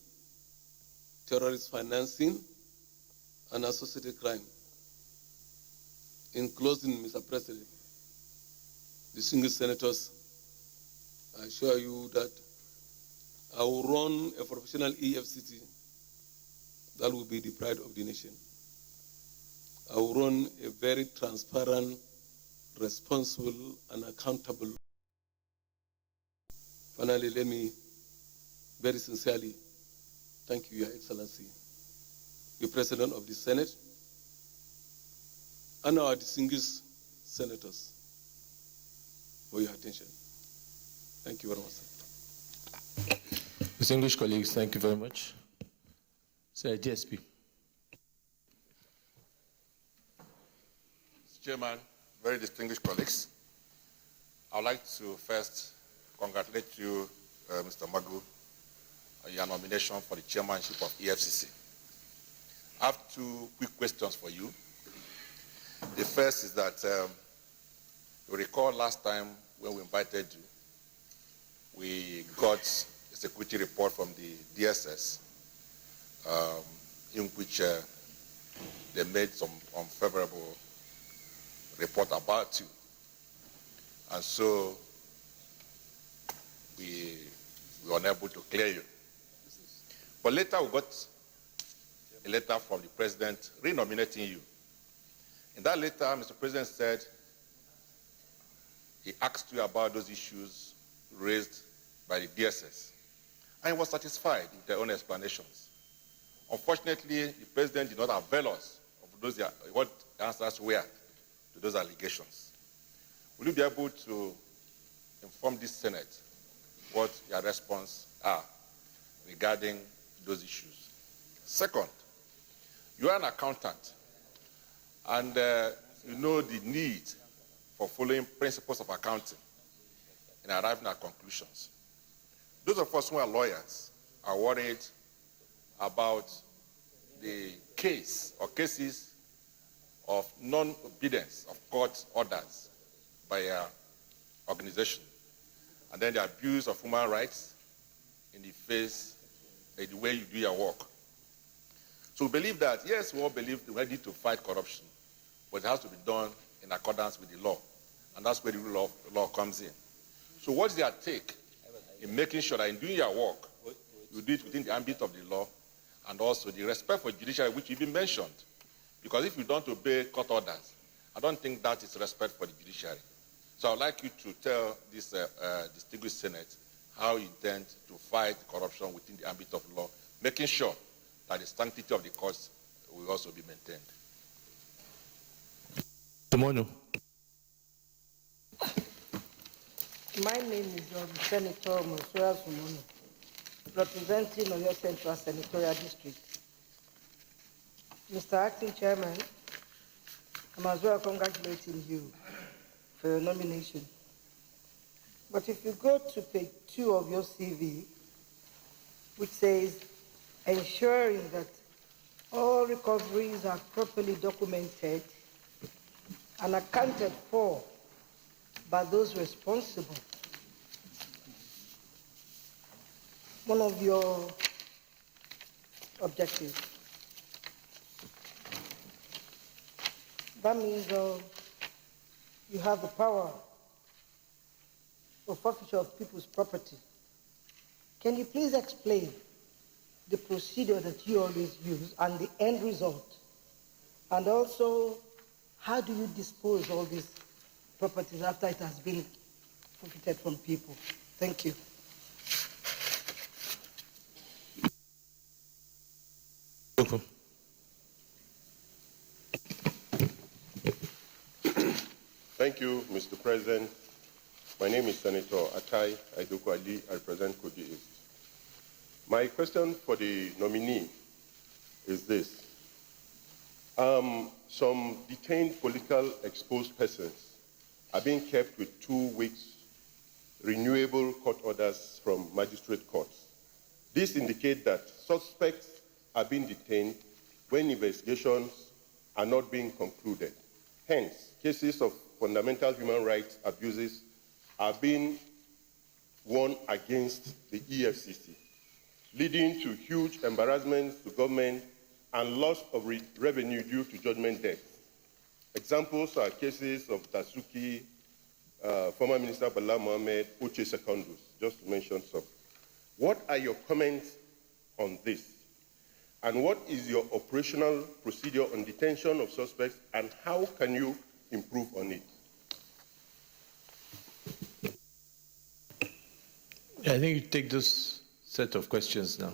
terrorist financing, and associated crime. In closing, Mr. President, distinguished senators, I assure you that I will run a professional EFCC that will be the pride of the nation. I will run a very transparent, responsible, and accountable. Finally, let me very sincerely thank you, Your Excellency, the President of the Senate, and our distinguished senators for your attention. Thank you very much, sir. Distinguished colleagues, thank you very much. Sir, GSP. Mr. Chairman, very distinguished colleagues, I would like to first congratulate you, Mr. Magu, on your nomination for the chairmanship of EFCC. I have two quick questions for you. The first is that you recall last time when we invited you, we got a security report from the DSS in which they made some unfavorable report about you. And so we were unable to clear you. But later we got a letter from the president renominating you. In that letter, Mr. President said he asked you about those issues raised by the DSS, and he was satisfied with their own explanations. Unfortunately, the president did not avail us of those, what answers were to those allegations. Will you be able to inform this Senate what your response are regarding those issues? Second, you are an accountant, and you know the need for following principles of accounting in arriving at conclusions. Those of us who are lawyers are worried about the case or cases of non-obedience of court orders by your organization, and then the abuse of human rights in the way you do your work. So we believe that, yes, we all believe we need to fight corruption, but it has to be done in accordance with the law, and that's where the rule of law comes in. So what is your take in making sure that in doing your work, you do it within the ambit of the law, and also the respect for judiciary, which you've been mentioned? Because if you don't obey court orders, I don't think that is respect for the judiciary. So I'd like you to tell this distinguished Senate how you intend to fight corruption within the ambit of law, making sure that the sanctity of the courts will also be maintained. Tomono. My name is Senator Monsieur Sumono, representing Oyo Central Senatorial District. Mr. Acting Chairman, I'm as well congratulating you for your nomination. But if you go to page 2 of your CV, which says, ensuring that all recoveries are properly documented and accounted for by those responsible. One of your objectives. That means you have the power of forfeiture of people's property. Can you please explain the procedure that you always use and the end result? And also, how do you dispose all these properties after it has been forfeited from people? Thank you. Thank you, Mr. President. My name is Senator Atai Aidoku Ali. I represent Kogi East. My question for the nominee is this. Some detained political exposed persons are being kept with 2 weeks renewable court orders from magistrate courts. This indicates that suspects are being detained when investigations are not being concluded. Hence, cases of fundamental human rights abuses are being won against the EFCC, leading to huge embarrassments to government and loss of revenue due to judgment death. Examples are cases of Dasuki, former Minister Bala Mohammed, Uche Secondus, just to mention some. What are your comments on this? And what is your operational procedure on detention of suspects, and how can you improve on it? I think you take this set of questions now.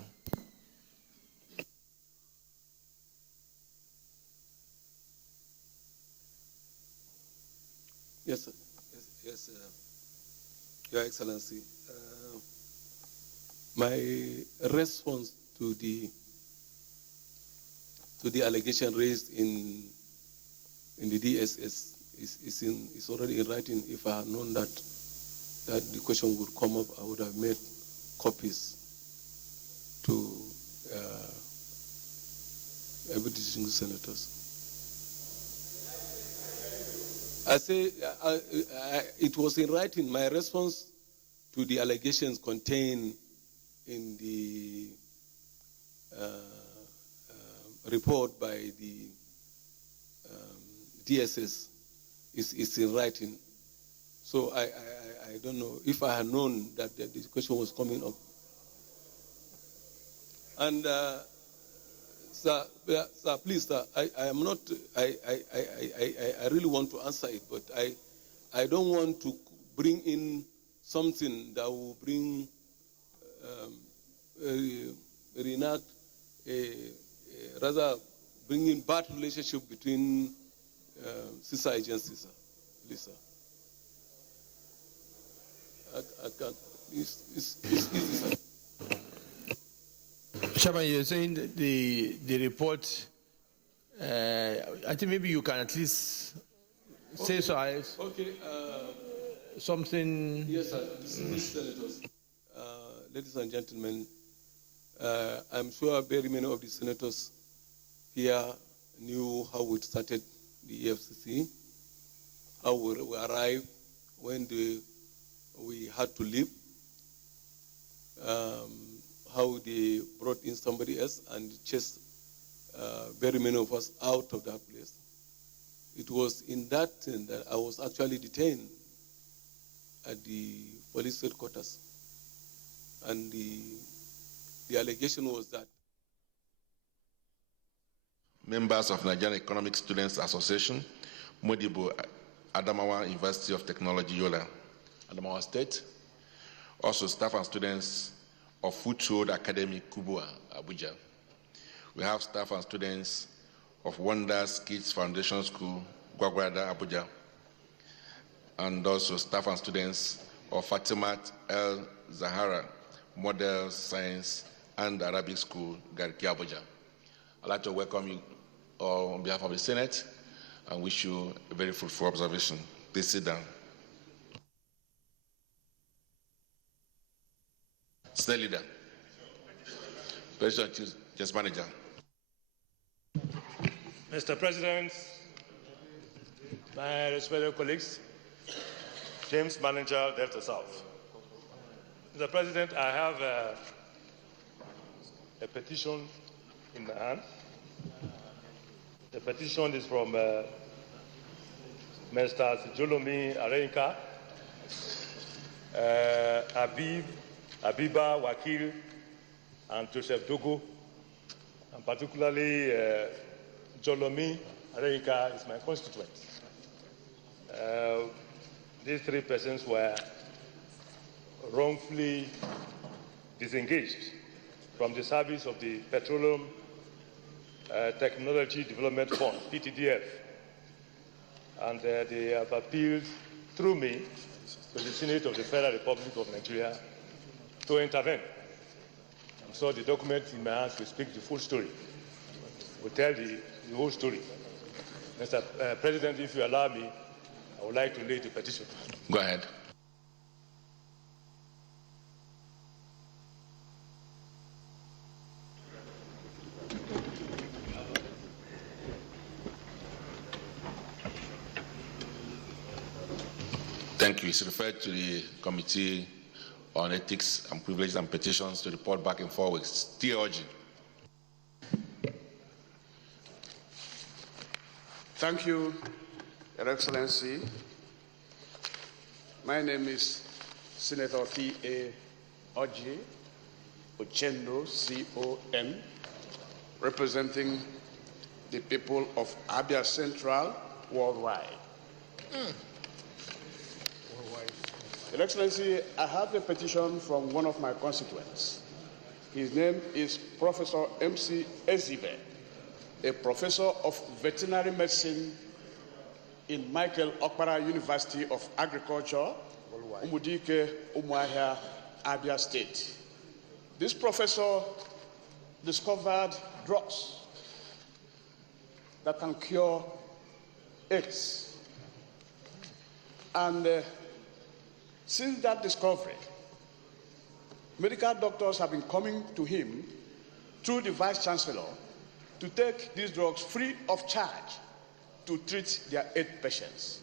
Yes, sir. Yes, Your Excellency. My response to the allegation raised in the DSS is already in writing. If I had known that the question would come up, I would have made copies to every distinguished senators. I say it was in writing. My response to the allegations contained in the report by the DSS is in writing. So I don't know if I had known that this question was coming up. And sir, please, sir, I am not. I really want to answer it, but I don't want to bring in something that will bring reenact rather bringing bad relationship between sister agencies, sir. Please, sir. I can't. It's easy, sir. Chairman, you're saying the report, I think maybe you can at least say so. Okay. Something. Yes, sir. Distinguished senators, ladies and gentlemen, I'm sure very many of the senators here knew how we started the EFCC, how we arrived when we had to leave, how they brought in somebody else and chased very many of us out of that place. It was in that that I was actually detained at the police headquarters. And the allegation was that members of Nigerian Economic Students Association, Modibo, Adamawa University of Technology, Yola, Adamawa State, also staff and students of Food Road Academy, Kubwa, Abuja. We have staff and students of Wonders Kids Foundation School, Gwagwada, Abuja, and also staff and students of Fatimat El Zahara Model Science and Arabic School, Garki, Abuja. I'd like to welcome you all on behalf of the Senate and wish you a very fruitful observation. Please sit down. State Leader, President, Just Manager. Mr. President, my respected colleagues, James Manager, Delta South. Mr. President, I have a petition in my hand. The petition is from Mr. Jolomi Arenka, Abiba Wakil, and Joseph Dogo, and particularly Jolomi Arenka is my constituent. These three persons were wrongfully disengaged from the service of the Petroleum Technology Development Fund, PTDF, and they have appealed through me to the Senate of the Federal Republic of Nigeria to intervene. I'm sure the document in my hands will speak the full story, will tell the whole story. Mr. President, if you allow me, I would like to lay the petition. Go ahead. Thank you. It's referred to the Committee on Ethics and Privileges and Petitions to report back in 4 weeks. Still urging. Thank you, Your Excellency. My name is Senator T.A. Oji, Ochendo, C-O-N, representing the people of Abia Central worldwide. Your Excellency, I have a petition from one of my constituents. His name is Professor M.C. Ezibe, a professor of veterinary medicine in Michael Okpara University of Agriculture, Umudike, Umuahia, Abia State. This professor discovered drugs that can cure AIDS. And since that discovery, medical doctors have been coming to him through the Vice Chancellor to take these drugs free of charge to treat their AIDS patients.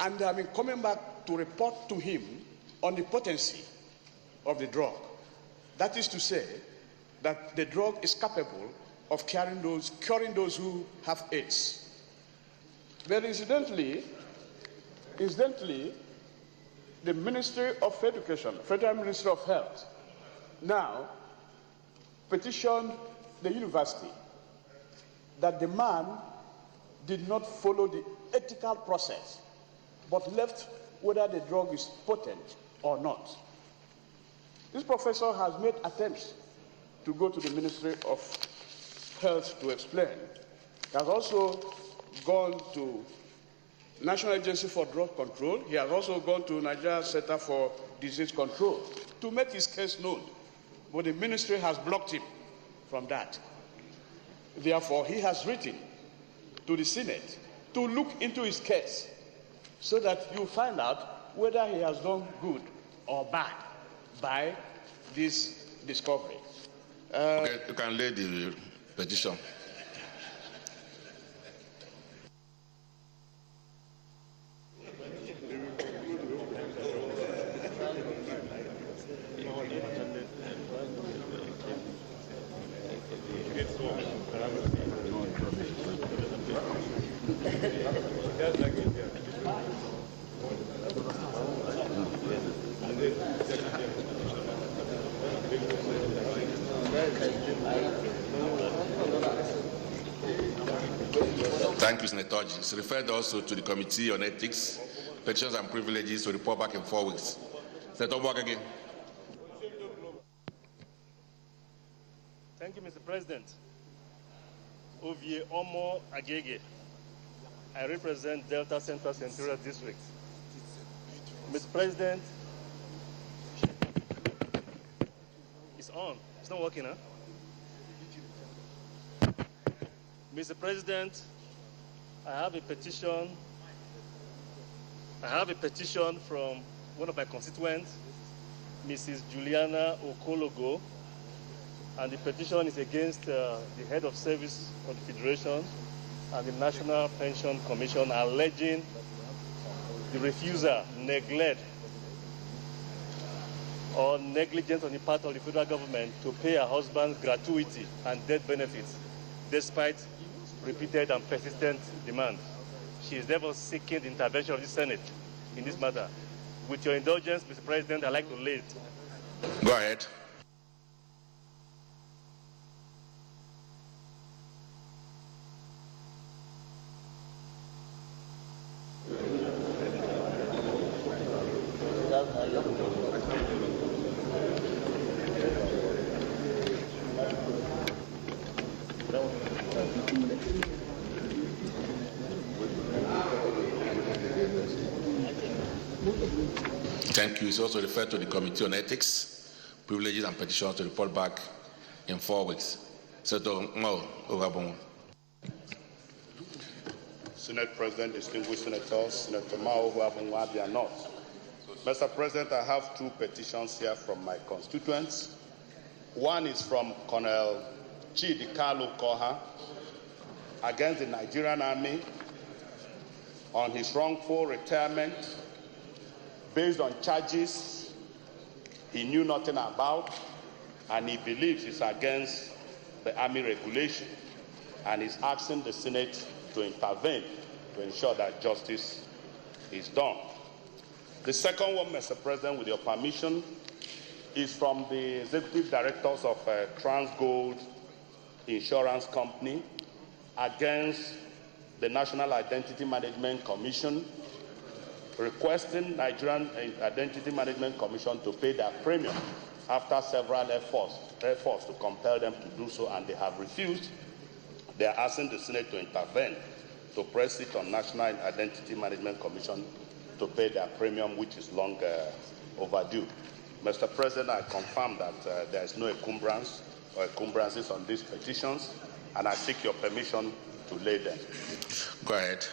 And they have been coming back to report to him on the potency of the drug. That is to say that the drug is capable of curing those who have AIDS. But incidentally, the Ministry of Education, Federal Ministry of Health, now petitioned the university that the man did not follow the ethical process, but left whether the drug is potent or not. This professor has made attempts to go to the Ministry of Health to explain. He has also gone to National Agency for Drug Control. He has also gone to Nigeria Center for Disease Control to make his case known. But the ministry has blocked him from that. Therefore, he has written to the Senate to look into his case so that you find out whether he has done good or bad by this discovery. Okay, you can lay the petition. Thank you, Senator Oji. It's referred also to the Committee on Ethics, Petitions and Privileges to report back in 4 weeks. Senator Obuag again. Thank you, Mr. President. Ovie Omo Agege. I represent Delta Central Senatorial District. Mr. President, it's on. It's not working, huh? Mr. President, I have a petition from one of my constituents, Mrs. Juliana Okologo, and the petition is against the head of service of the Federation and the National Pension Commission, alleging the refusal, neglect, or negligence on the part of the federal government to pay her husband gratuity and death benefits, despite repeated and persistent demand. She is therefore seeking the intervention of the Senate in this matter. With your indulgence, Mr. President, I'd like to lay it. Go ahead. Thank you. It's also referred to the Committee on Ethics, Privileges and Petitions to report back in 4 weeks. Senate President, distinguished senators, Senator Mao, Wabia North. Mr. President, I have 2 petitions here from my constituents. One is from Colonel Chidi Kalu Koha against the Nigerian Army on his wrongful retirement based on charges he knew nothing about and he believes is against the Army regulation, and is asking the Senate to intervene to ensure that justice is done. The second one, Mr. President, with your permission, is from the executive directors of Transgold Insurance Company against the National Identity Management Commission, requesting Nigerian Identity Management Commission to pay their premium after several efforts to compel them to do so, and they have refused. They are asking the Senate to intervene to press it on National Identity Management Commission to pay their premium, which is long overdue. Mr. President, I confirm that there is no encumbrance or encumbrances on these petitions, and I seek your permission to lay them. Go ahead.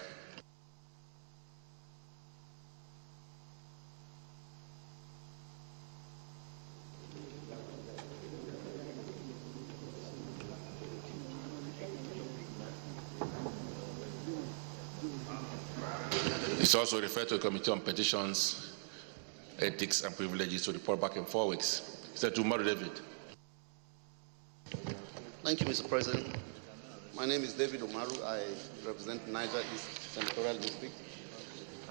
It's also referred to the Committee on Petitions, Ethics and Privileges to report back in 4 weeks. Senator David. Thank you, Mr. President. My name is David Umaru. I represent Niger East Senatorial District.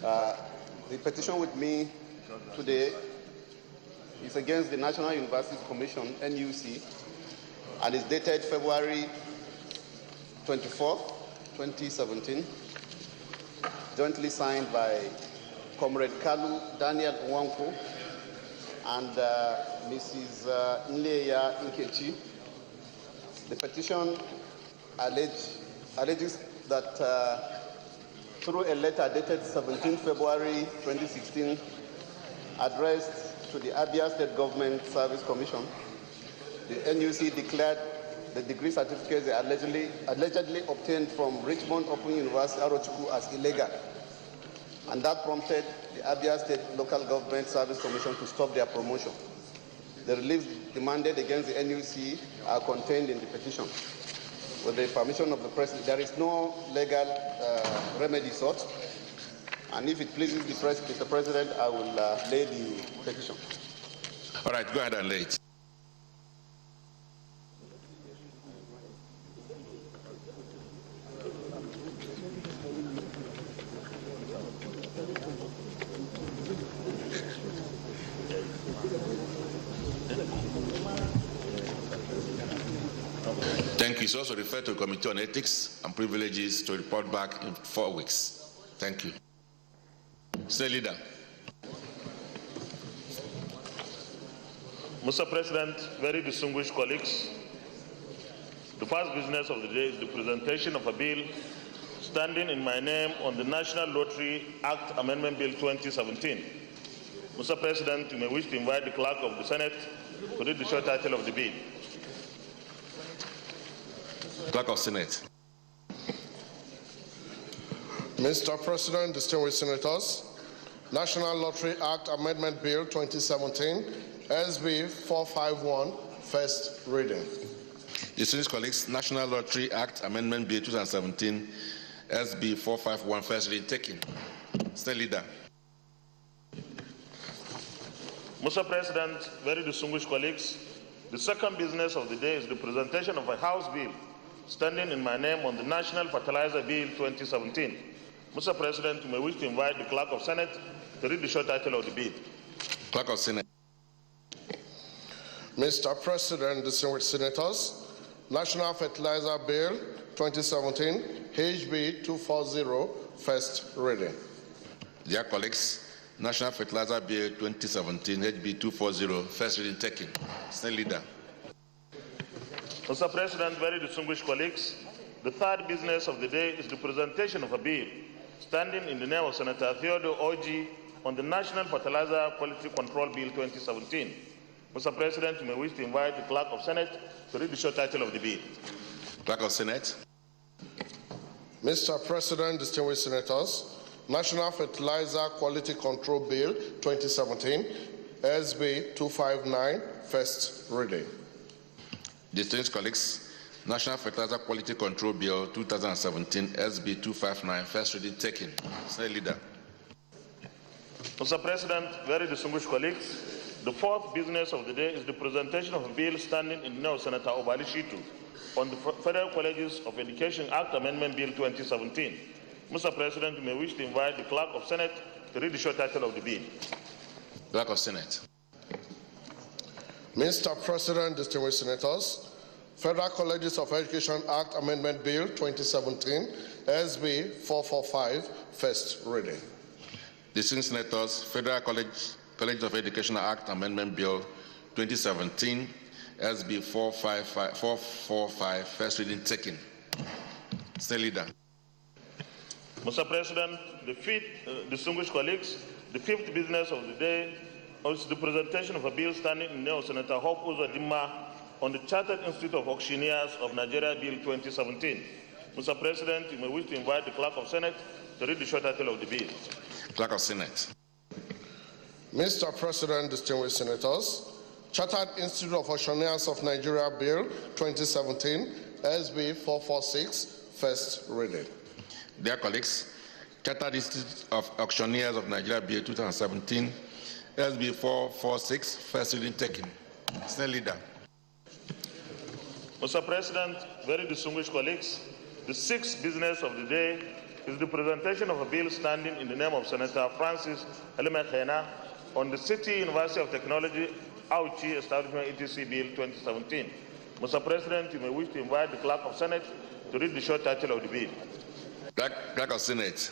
The petition with me today is against the National Universities Commission, NUC, and is dated February 24, 2017, jointly signed by Comrade Kalu Daniel Nwanko and Mrs. Nleya Nkechi. The petition alleges that through a letter dated 17 February 2016, addressed to the Abia State Government Service Commission, the NUC declared the degree certificates they allegedly obtained from Richmond Open University, Arochukwu, as illegal. And that prompted the Abia State Local Government Service Commission to stop their promotion. The reliefs demanded against the NUC are contained in the petition. With the permission of the President, there is no legal remedy sought. And if it pleases the Mr. President, I will lay the petition. All right, go ahead and lay it. Thank you. It's also referred to the Committee on Ethics and Privileges to report back in 4 weeks. Thank you. State Leader. Mr. President, very distinguished colleagues, the first business of the day is the presentation of a bill standing in my name on the National Lottery Act Amendment Bill 2017. Mr. President, you may wish to invite the Clerk of the Senate to read the short title of the bill. Clerk of Senate. Mr. President, distinguished senators, National Lottery Act Amendment Bill 2017, SB 451, first reading. Distinguished colleagues, National Lottery Act Amendment Bill 2017, SB 451, first reading taken. State Leader. Mr. President, very distinguished colleagues, the second business of the day is the presentation of a House bill standing in my name on the National Fertilizer Bill 2017. Mr. President, you may wish to invite the Clerk of Senate to read the short title of the bill. Clerk of Senate. Mr. President, distinguished senators, National Fertilizer Bill 2017, HB 240, first reading. Dear colleagues, National Fertilizer Bill 2017, HB 240, first reading taken. State Leader. Mr. President, very distinguished colleagues, the third business of the day is the presentation of a bill standing in the name of Senator Theodore Oji on the National Fertilizer Quality Control Bill 2017. Mr. President, you may wish to invite the Clerk of Senate to read the short title of the bill. Clerk of Senate. Mr. President, distinguished senators, National Fertilizer Quality Control Bill 2017, SB 259, first reading. Distinguished colleagues, National Fertilizer Quality Control Bill 2017, SB 259, first reading taken. Senate Leader. Mr. President, very distinguished colleagues, the fourth business of the day is the presentation of a bill standing in the name of Senator Obali Shitu on the Federal Colleges of Education Act Amendment Bill 2017. Mr. President, you may wish to invite the Clerk of Senate to read the short title of the bill. Clerk of Senate. Mr. President, distinguished senators, Federal Colleges of Education Act Amendment Bill 2017, SB 445, first reading. Distinguished senators, Federal College of Education Act Amendment Bill 2017, SB 445, first reading taken. Senate Leader. Mr. President, distinguished colleagues, the fifth business of the day is the presentation of a bill standing in the name of Senator Hope Uzodinma on the Chartered Institute of Auctioneers of Nigeria Bill 2017. Mr. President, you may wish to invite the Clerk of Senate to read the short title of the bill. Clerk of Senate. Mr. President, distinguished senators, Chartered Institute of Auctioneers of Nigeria Bill 2017, SB 446, first reading. Dear colleagues, Chartered Institute of Auctioneers of Nigeria Bill 2017, SB 446, first reading taken. Senate Leader. Mr. President, very distinguished colleagues, the sixth business of the day is the presentation of a bill standing in the name of Senator Francis Elemekhena on the City University of Technology Auchi Establishment ETC Bill 2017. Mr. President, you may wish to invite the Clerk of Senate to read the short title of the bill. Clerk of Senate.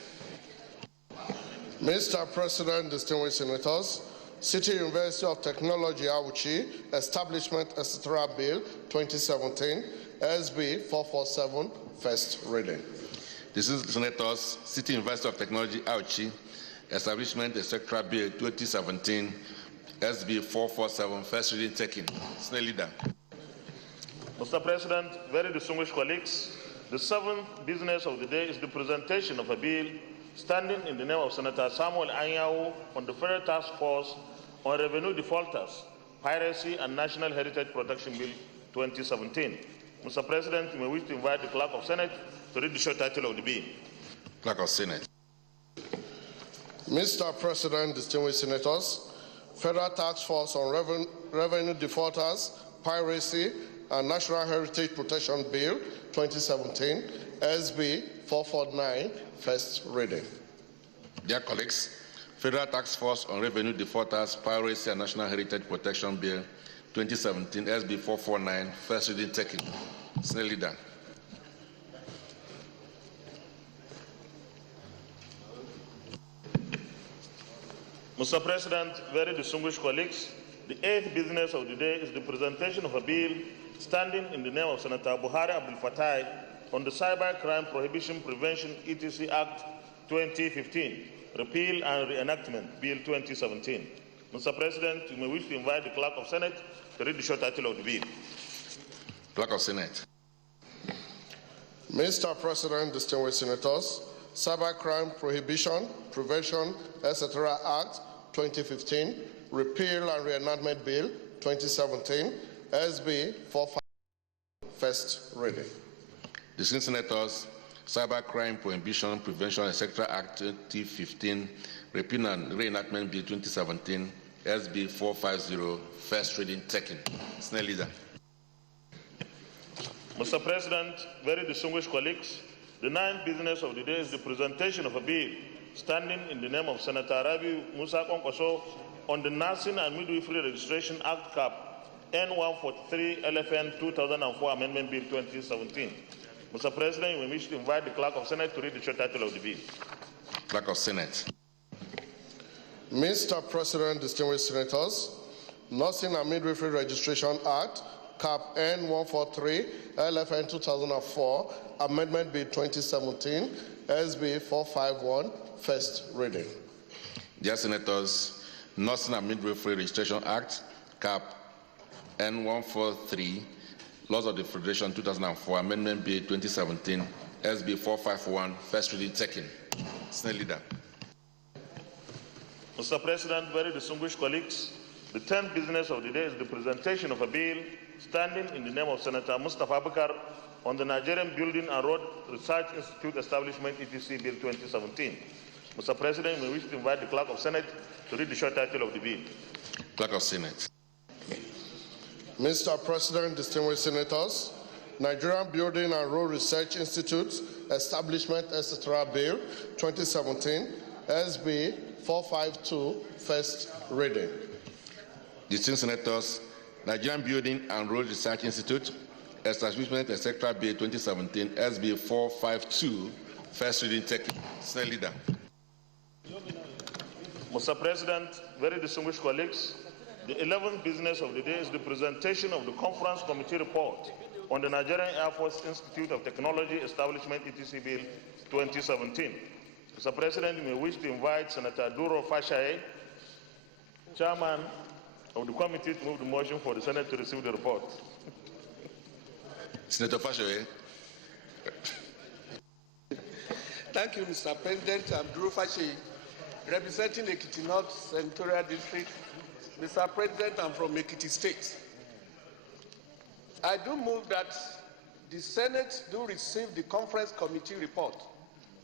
Mr. President, distinguished senators, City University of Technology Auchi Establishment etc. Bill 2017, SB 447, first reading. Distinguished senators, City University of Technology Auchi Establishment etc. Bill 2017, SB 447, first reading taken. Senate Leader. Mr. President, very distinguished colleagues, the seventh business of the day is the presentation of a bill standing in the name of Senator Samuel Anyanwu on the Federal Task Force on Revenue Defaulters, Piracy and National Heritage Protection Bill 2017. Mr. President, you may wish to invite the Clerk of Senate to read the short title of the bill. Clerk of Senate. Mr. President, distinguished senators, Federal Task Force on Revenue Defaulters, Piracy and National Heritage Protection Bill 2017, SB 449, first reading. Dear colleagues, Federal Task Force on Revenue Defaulters, Piracy and National Heritage Protection Bill 2017, SB 449, first reading taken. Senate Leader. Mr. President, very distinguished colleagues, the eighth business of the day is the presentation of a bill standing in the name of Senator Buhari Abdul Fatai on the Cybercrime Prohibition Prevention ETC Act 2015, Repeal and Reenactment Bill 2017. Mr. President, you may wish to invite the Clerk of Senate to read the short title of the bill. Clerk of Senate. Mr. President, distinguished senators, Cybercrime Prohibition, Prevention, etc. Act 2015, Repeal and Reenactment Bill 2017, SB 45, first reading. Distinguished senators, Cybercrime Prohibition, Prevention, etc. Act 2015, Repeal and Reenactment Bill 2017, SB 450, first reading taken. Senate Leader. Mr. President, very distinguished colleagues, the ninth business of the day is the presentation of a bill standing in the name of Senator Rabi Musa Konkoso on the Nursing and Midwifery Registration Act Cap N143 LFN 2004 Amendment Bill 2017. Mr. President, we wish to invite the Clerk of Senate to read the short title of the bill. Clerk of Senate. Mr. President, distinguished senators, Nursing and Midwifery Registration Act Cap N143 LFN 2004 Amendment Bill 2017, SB 451, first reading. Dear Senators, Nursing and Midwifery Registration Act, CAP N143, Laws of the Federation 2004, Amendment Bill 2017, SB 451, first reading taken. Senate Leader. Mr. President, very distinguished colleagues, the 10th business of the day is the presentation of a bill standing in the name of Senator Mustafa Abubakar on the Nigerian Building and Road Research Institute Establishment, ETC Bill 2017. Mr. President, we wish to invite the Clerk of Senate to read the short title of the bill. Clerk of Senate. Mr. President, distinguished senators, Nigerian Building and Road Research Institute Establishment, etc. Bill 2017, SB 452, first reading. Distinguished senators, Nigerian Building and Road Research Institute Establishment, etc. Bill 2017, SB 452, first reading taken. Senate Leader. Mr. President, very distinguished colleagues, the 11th business of the day is the presentation of the Conference Committee report on the Nigerian Air Force Institute of Technology Establishment, ETC Bill 2017. Mr. President, you may wish to invite Senator Duro Fashaye, Chairman of the committee, to move the motion for the Senate to receive the report. Senator Fashaye. Thank you, Mr. President. I'm Duro Fashaye, representing Ekiti North Senatorial District. Mr. President, I'm from Ekiti State. I do move that the Senate do receive the Conference Committee report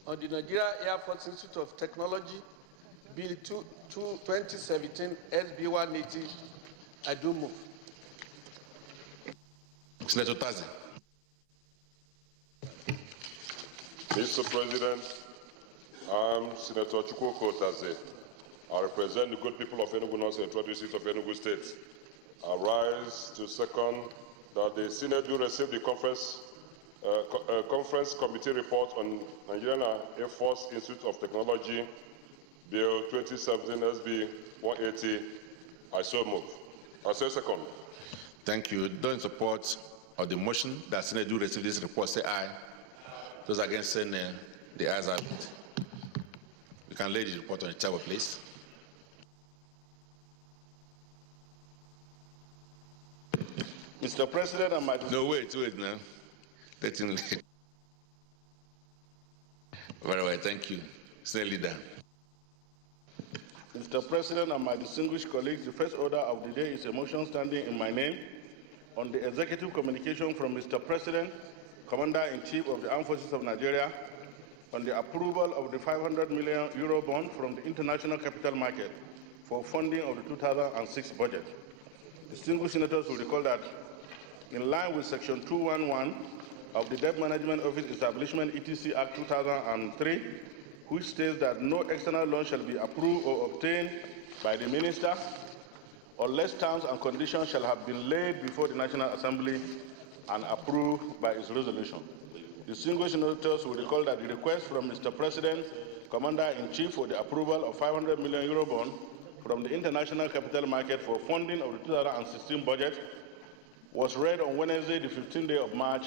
on the Nigeria Air Force Institute of Technology, Bill 2017, SB 180. I do move. Senator Tazi. Mr. President, I'm Senator Chukwuko Tazi. I represent the good people of Enugu North Central District of Enugu State. I rise to second that the Senate do receive the Conference Committee report on Nigerian Air Force Institute of Technology, Bill 2017 SB 180. I so move. I say second. Thank you. Those in support of the motion that Senate do receive this report, say aye. Those against, say nay. The ayes have it. We can lay the report on the table, please. Mr. President, I might... No, wait now. Let him lead. Very well, thank you. Senate Leader. Mr. President and my distinguished colleagues, the first order of the day is a motion standing in my name on the executive communication from Mr. President, Commander-in-Chief of the Armed Forces of Nigeria, on the approval of the 500 million euro bond from the international capital market for funding of the 2006 budget. Distinguished senators will recall that in line with Section 211 of the Debt Management Office Establishment ETC Act 2003, which states that no external loan shall be approved or obtained by the minister unless terms and conditions shall have been laid before the National Assembly and approved by its resolution. Distinguished senators will recall that the request from Mr. President, Commander-in-Chief for the approval of 500 million euro bond from the international capital market for funding of the 2016 budget was read on Wednesday, the 15th day of March,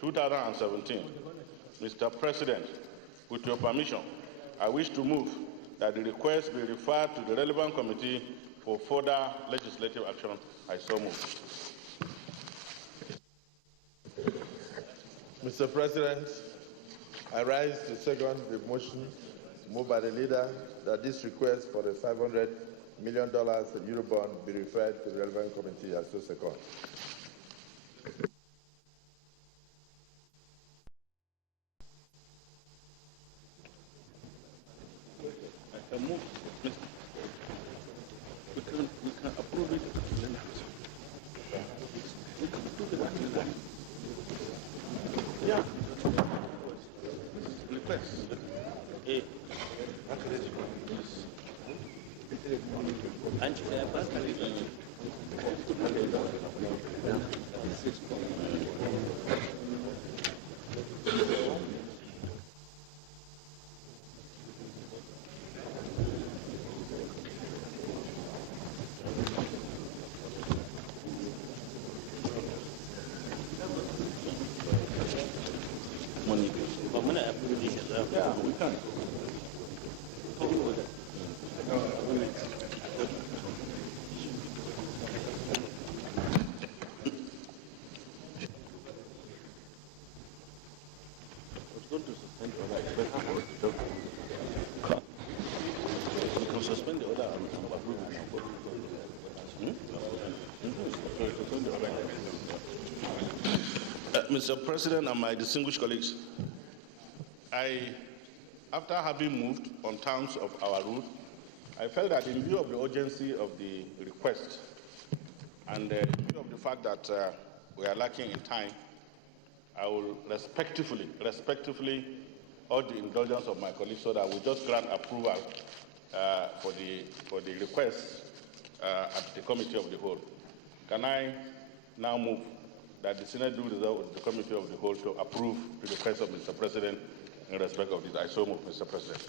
2017. Mr. President, with your permission, I wish to move that the request be referred to the relevant committee for further legislative action. I so move. Mr. President, I rise to second the motion moved by the leader that this request for the $500 million Eurobond be referred to the relevant committee. I so second. I can move. We can approve it. We can approve it after that. Yeah. Request. A. Money. But when I approve this, yeah, we can. going to suspend the order. It's better for us to talk. We can suspend the order and approve it. Suspend the order. Mr. President and my distinguished colleagues, after having moved on terms of our rule, I felt that in view of the urgency of the request and in view of the fact that we are lacking in time, I will respectfully urge the indulgence of my colleagues so that we just grant approval for the request at the Committee of the Whole. Can I now move that the Senate do resolve the Committee of the Whole to approve the request of Mr. President in respect of this? I so move, Mr. President.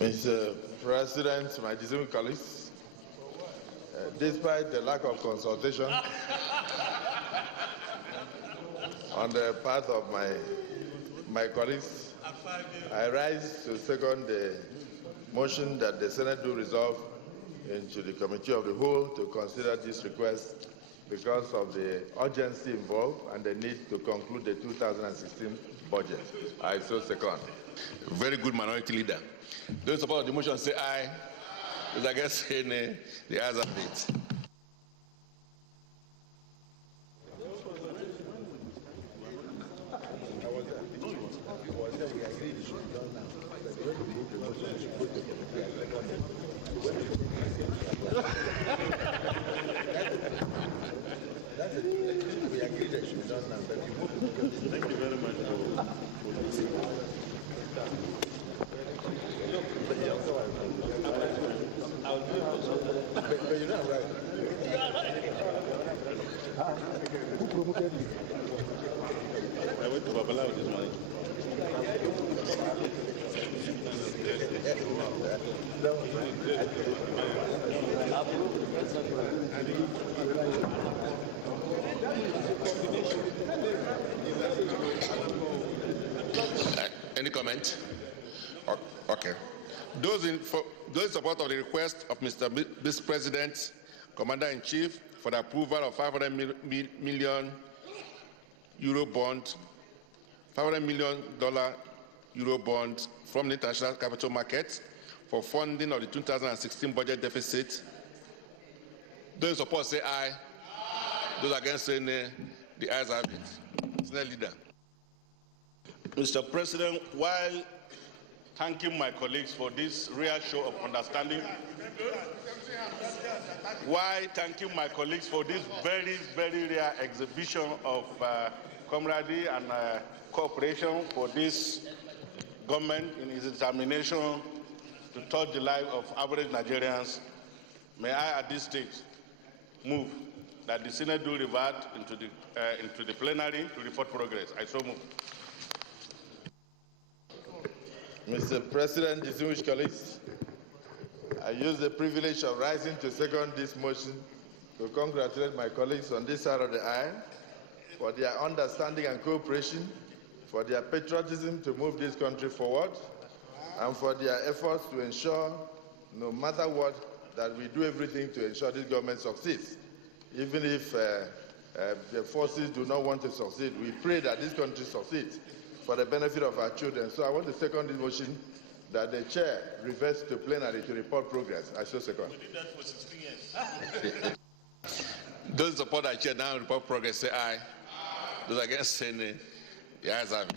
Mr. President, my distinguished colleagues, despite the lack of consultation on the part of my colleagues, I rise to second the motion that the Senate do resolve into the Committee of the Whole to consider this request because of the urgency involved and the need to conclude the 2016 budget. I so second. Very good minority leader. Those in support of the motion say aye. Those against say nay. The ayes have it. Thank you very much. But you're not right. Who promoted you? I went to Babalawo this morning. Any comment? Okay. Those in support of the request of Mr. Vice President, Commander-in-Chief, for the approval of 500 million euro bond, $500 million euro bond from the international capital market for funding of the 2016 budget deficit. Those in support say aye. Those against say nay. The ayes have it. Senate Leader. Mr. President, while thanking my colleagues for this rare show of understanding, very, very rare exhibition of camaraderie and cooperation for this government in its determination to touch the life of average Nigerians, may I at this stage move that the Senate do revert into the plenary to report progress. I so move. Mr. President, distinguished colleagues, I use the privilege of rising to second this motion to congratulate my colleagues on this side of the aisle for their understanding and cooperation, for their patriotism to move this country forward, and for their efforts to ensure, no matter what, that we do everything to ensure this government succeeds. Even if the forces do not want to succeed, we pray that this country succeeds for the benefit of our children. So I want to second this motion that the chair reverts to plenary to report progress. I so second. We did that for 16 years. Those in support our chair now report progress say aye. Those against say nay. The ayes have it.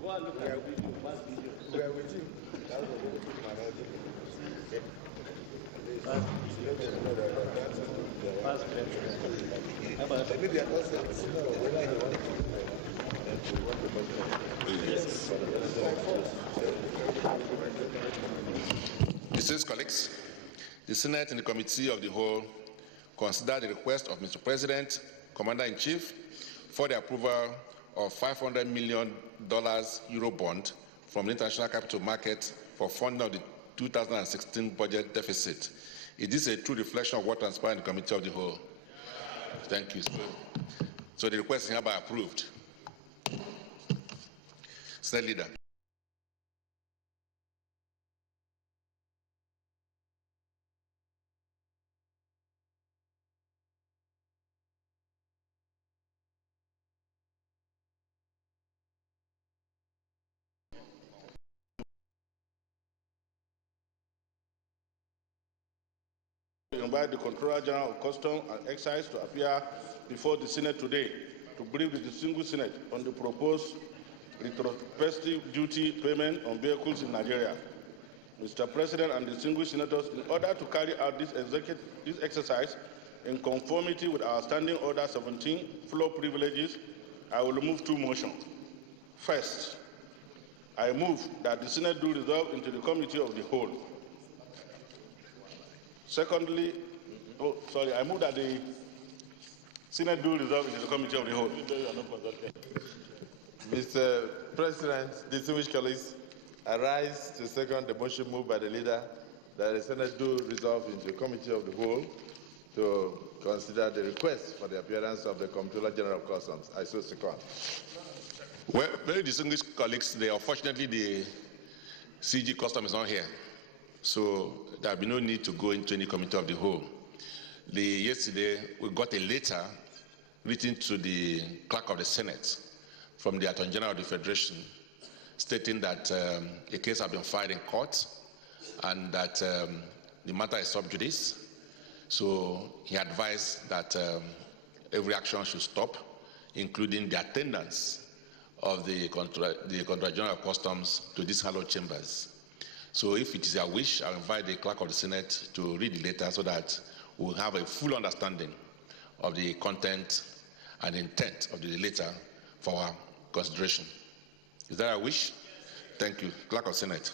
Go and look at the video. We are with you. Distinguished colleagues, the Senate and the Committee of the Whole consider the request of Mr. President, Commander-in-Chief, for the approval of $500 million euro bond from the international capital market for funding of the 2016 budget deficit. It is a true reflection of what transpired in the Committee of the Whole. Thank you. So the request is hereby approved. Senate Leader. Invite the Controller General of Customs and Excise to appear before the Senate today to brief the distinguished Senate on the proposed retrospective duty payment on vehicles in Nigeria. Mr. President and distinguished senators, in order to carry out this exercise in conformity with our Standing Order 17 floor privileges, I will move two motions. First, I move that the Senate do resolve into the Committee of the Whole. Secondly, I move that the Senate do resolve into the Committee of the Whole. Mr. President, distinguished colleagues, I rise to second the motion moved by the leader that the Senate do resolve into the Committee of the Whole to consider the request for the appearance of the Comptroller General of Customs. I so second. Well, very distinguished colleagues, unfortunately the CG Custom is not here, so there will be no need to go into any Committee of the Whole. Yesterday, we got a letter written to the Clerk of the Senate from the Attorney General of the Federation stating that a case has been filed in court and that the matter is sub judice. So he advised that every action should stop, including the attendance of the Controller General of Customs to these hallowed chambers. So if it is your wish, I invite the Clerk of the Senate to read the letter so that we'll have a full understanding of the content and intent of the letter for our consideration. Is that a wish? Thank you. Clerk of the Senate.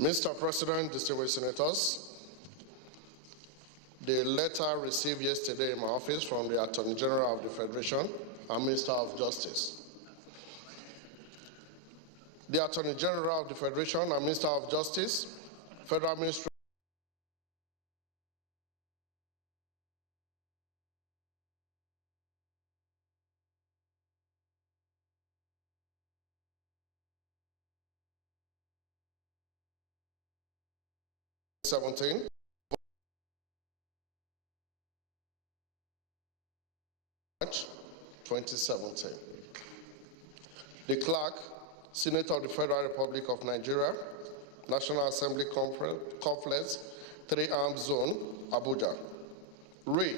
Mr. President, distinguished senators, the letter received yesterday in my office from the Attorney General of the Federation and Minister of Justice. The Attorney General of the Federation and Minister of Justice, Federal Ministry March 2017. The clerk, Senator of the Federal Republic of Nigeria, National Assembly Complex, 3 Arms Zone, Abuja. Re,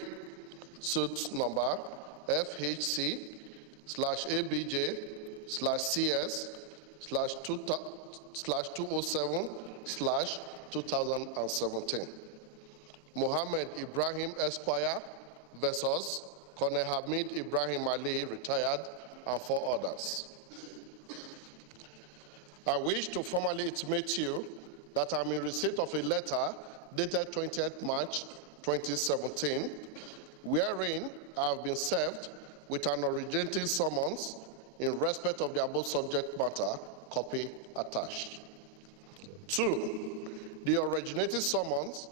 suit number FHC/ABJ/CS/207/2017. Mohammed Ibrahim Esquire versus Colonel Hamid Ibrahim Ali, retired, and 4 others. I wish to formally intimate you that I'm in receipt of a letter dated 20th March 2017, wherein I have been served with an originating summons in respect of the above subject matter, copy attached. 2, the originating summons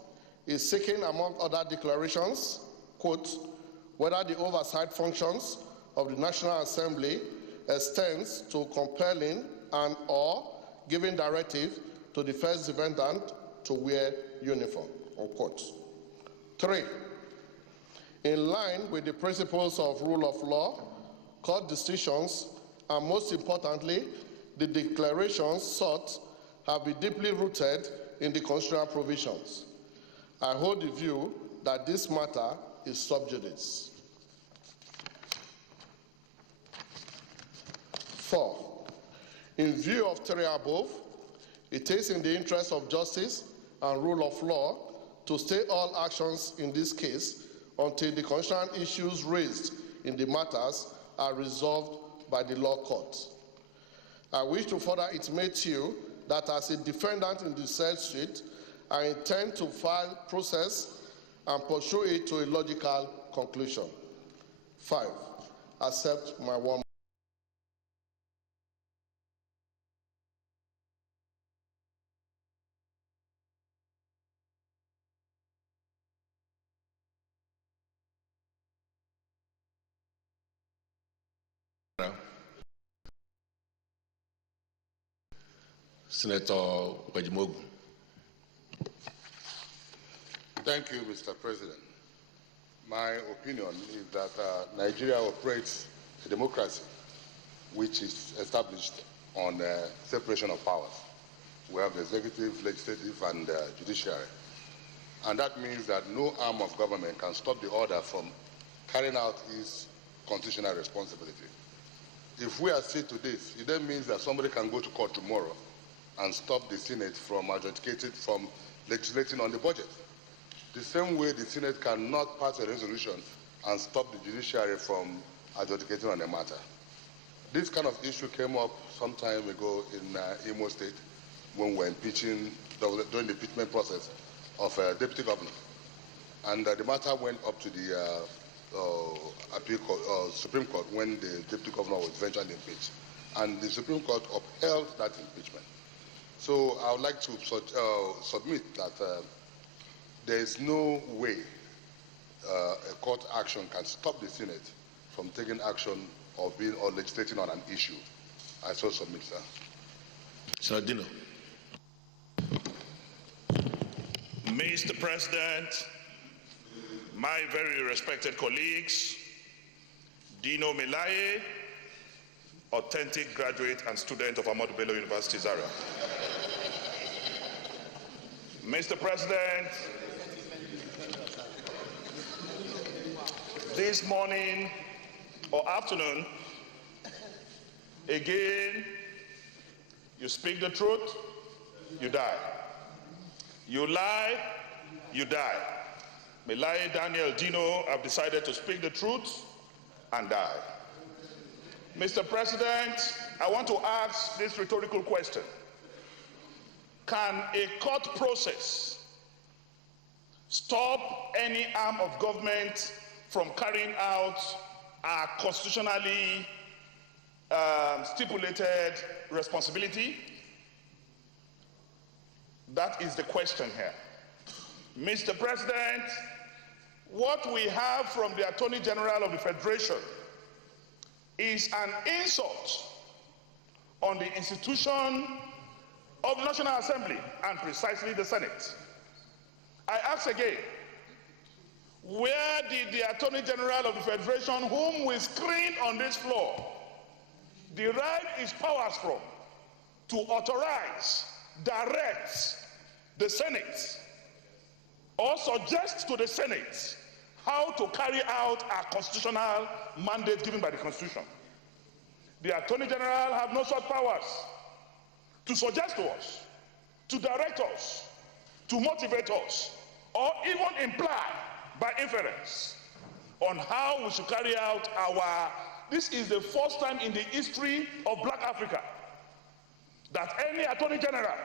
is seeking, among other declarations, quote, whether the oversight functions of the National Assembly extends to compelling and or giving directive to the first defendant to wear uniform, unquote. 3, in line with the principles of rule of law, court decisions, and most importantly, the declarations sought have been deeply rooted in the constitutional provisions. I hold the view that this matter is sub judice. 4, in view of 3 above, it is in the interest of justice and rule of law to stay all actions in this case until the constitutional issues raised in the matters are resolved by the law court. I wish to further intimate to you that as a defendant in the said suit, I intend to file process and pursue it to a logical conclusion. 5, accept my one. Senator Wajimogu. Thank you, Mr. President. My opinion is that Nigeria operates a democracy which is established on separation of powers. We have the executive, legislative, and judiciary. And that means that no arm of government can stop the order from carrying out its constitutional responsibility. If we accede to this, it then means that somebody can go to court tomorrow and stop the Senate from adjudicating, from legislating on the budget. The same way the Senate cannot pass a resolution and stop the judiciary from adjudicating on a matter. This kind of issue came up some time ago in Imo State when we were impeaching, during the impeachment process of a deputy governor. And the matter went up to the Supreme Court when the deputy governor was eventually impeached. And the Supreme Court upheld that impeachment. So I would like to submit that there is no way a court action can stop the Senate from taking action or legislating on an issue. I so submit, sir. Sir Dino. Mr. President, my very respected colleagues, Dino Melaye, authentic graduate and student of Ahmadu Bello University, Zaria. Mr. President, this morning or afternoon, again, you speak the truth, you die. You lie, you die. Melaye, Daniel, Dino have decided to speak the truth and die. Mr. President, I want to ask this rhetorical question. Can a court process stop any arm of government from carrying out a constitutionally stipulated responsibility? That is the question here. Mr. President, what we have from the Attorney General of the Federation is an insult on the institution of the National Assembly and precisely the Senate. I ask again, where did the Attorney General of the Federation, whom we screened on this floor, derive his powers from to authorize, direct the Senate or suggest to the Senate how to carry out our constitutional mandate given by the Constitution? The Attorney General have no such powers to suggest to us, to direct us, to motivate us, or even imply by inference on how we should carry out our. This is the first time in the history of Black Africa that any Attorney General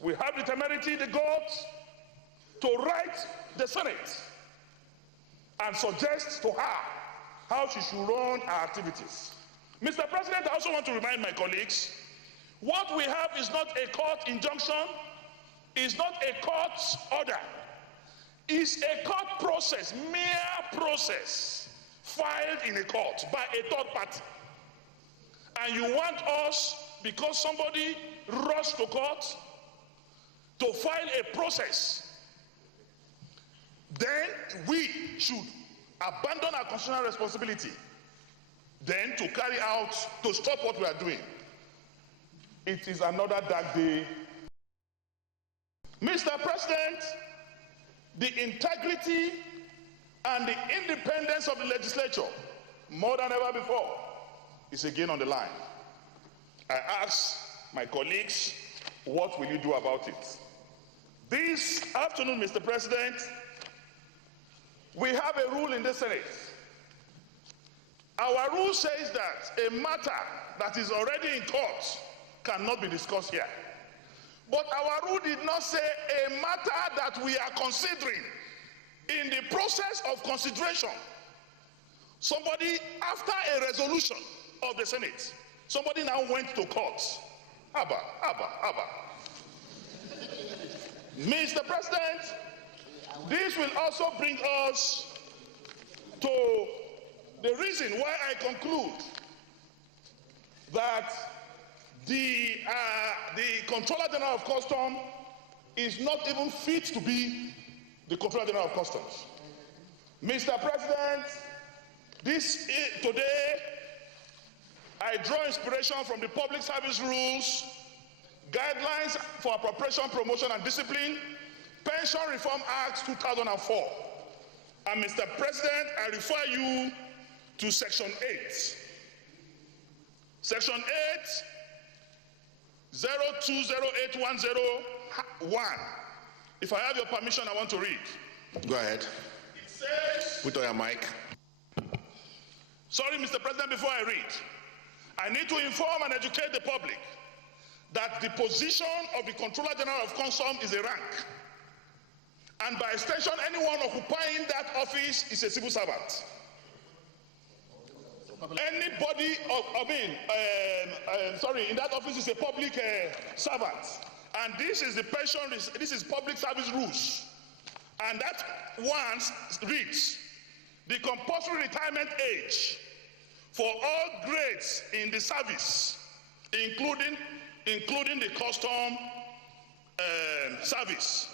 will have the temerity, the guts, to write the Senate and suggest to her how she should run her activities. Mr. President, I also want to remind my colleagues, what we have is not a court injunction, is not a court order, is a court process, mere process, filed in a court by a third party. And you want us, because somebody rushed to court, to file a process, then we should abandon our constitutional responsibility, then to carry out, to stop what we are doing. It is another dark day. Mr. President, the integrity and the independence of the legislature, more than ever before, is again on the line. I ask my colleagues, what will you do about it? This afternoon, Mr. President, we have a rule in the Senate. Our rule says that a matter that is already in court cannot be discussed here. But our rule did not say a matter that we are considering in the process of consideration. Somebody, after a resolution of the Senate, somebody now went to court. Abba. Mr. President, this will also bring us to the reason why I conclude that the Controller General of Customs is not even fit to be the Controller General of Customs. Mr. President, today I draw inspiration from the Public Service Rules, Guidelines for Appropriation, Promotion and Discipline, Pension Reform Act 2004. And Mr. President, I refer you to Section 8. Section 8, 0208101. If I have your permission, I want to read. Go ahead. It says... Put on your mic. Sorry, Mr. President, before I read. I need to inform and educate the public that the position of the Controller General of Customs is a rank. And by extension, anyone occupying that office is a civil servant. Anybody, in that office is a public servant. And this is the pension, this is public service rules. And that one reads, the compulsory retirement age for all grades in the service, including the custom service.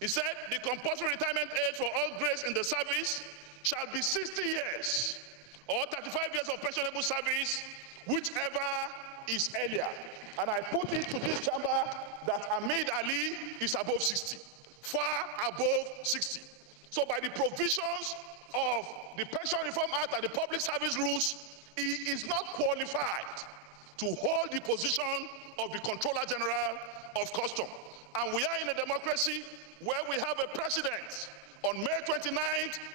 He said the compulsory retirement age for all grades in the service shall be 60 years or 35 years of pensionable service, whichever is earlier. And I put it to this chamber that Ahmed Ali is above 60, far above 60. So by the provisions of the Pension Reform Act and the Public Service Rules, he is not qualified to hold the position of the Controller General of Customs. And we are in a democracy where we have a president on May 29,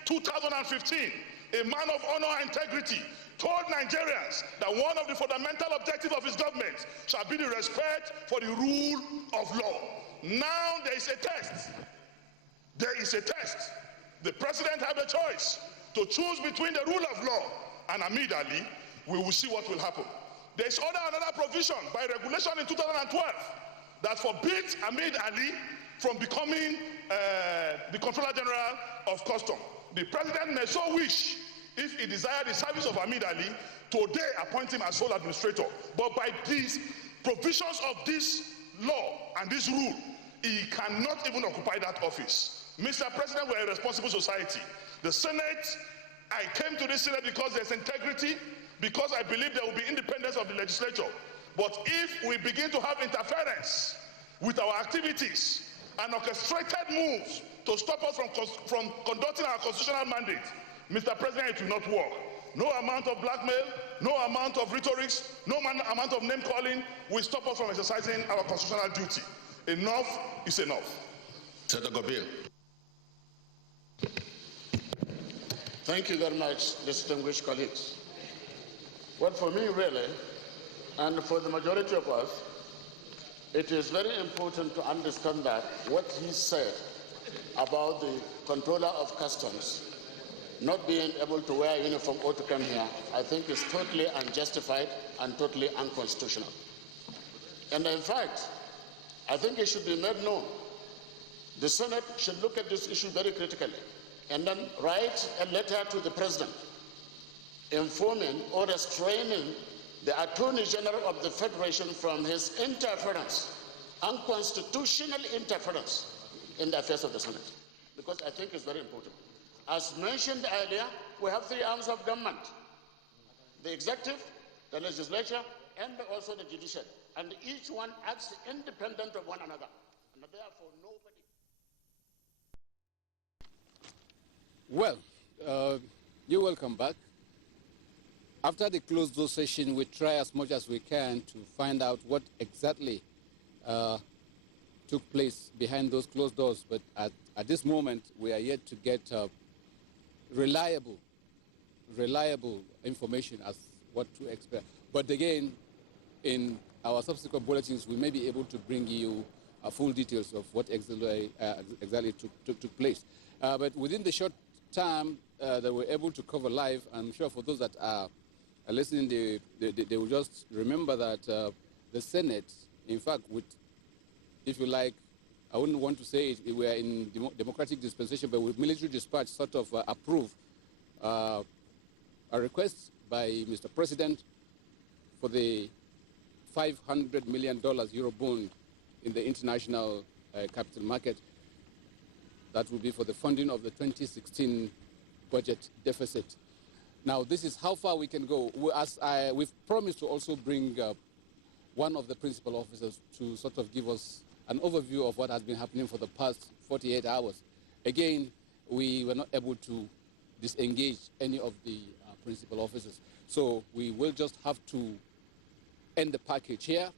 2015, a man of honor and integrity, told Nigerians that one of the fundamental objectives of his government shall be the respect for the rule of law. Now there is a test. There is a test. The president has a choice to choose between the rule of law and Ahmed Ali. We will see what will happen. There is another provision by regulation in 2012 that forbids Ahmed Ali from becoming the Controller General of Customs. The president may so wish, if he desired the service of Ahmed Ali, today appoint him as sole administrator. But by these provisions of this law and this rule, he cannot even occupy that office. Mr. President, we're a responsible society. The Senate, I came to this Senate because there's integrity, because I believe there will be independence of the legislature. But if we begin to have interference with our activities and orchestrated moves to stop us from conducting our constitutional mandate, Mr. President, it will not work. No amount of blackmail, no amount of rhetorics, no amount of name calling will stop us from exercising our constitutional duty. Enough is enough. Senator Gobil. Thank you very much, distinguished colleagues. Well, for me, really, and for the majority of us, it is very important to understand that what he said about the Controller of Customs not being able to wear a uniform or to come here, I think is totally unjustified and totally unconstitutional. And in fact, I think it should be made known. The Senate should look at this issue very critically and then write a letter to the President informing or restraining the Attorney General of the Federation from his interference, unconstitutional interference in the affairs of the Senate, because I think it's very important. As mentioned earlier, we have three arms of government: the executive, the legislature, and also the judiciary. And each one acts independent of one another. And therefore, nobody... Well, you're welcome back. After the closed door session, we try as much as we can to find out what exactly took place behind those closed doors. But at this moment, we are yet to get reliable information as what to expect. But again, in our subsequent bulletins, we may be able to bring you full details of what exactly took place. But within the short time that we're able to cover live, I'm sure for those that are listening, they will just remember that the Senate, in fact, if you like, I wouldn't want to say it, we are in democratic dispensation, but with military dispatch sort of approved a request by Mr. President for the $500 million Eurobond in the international capital market. That will be for the funding of the 2016 budget deficit. Now, this is how far we can go. We've promised to also bring one of the principal officers to sort of give us an overview of what has been happening for the past 48 hours. Again, we were not able to disengage any of the principal officers. So we will just have to end the package here.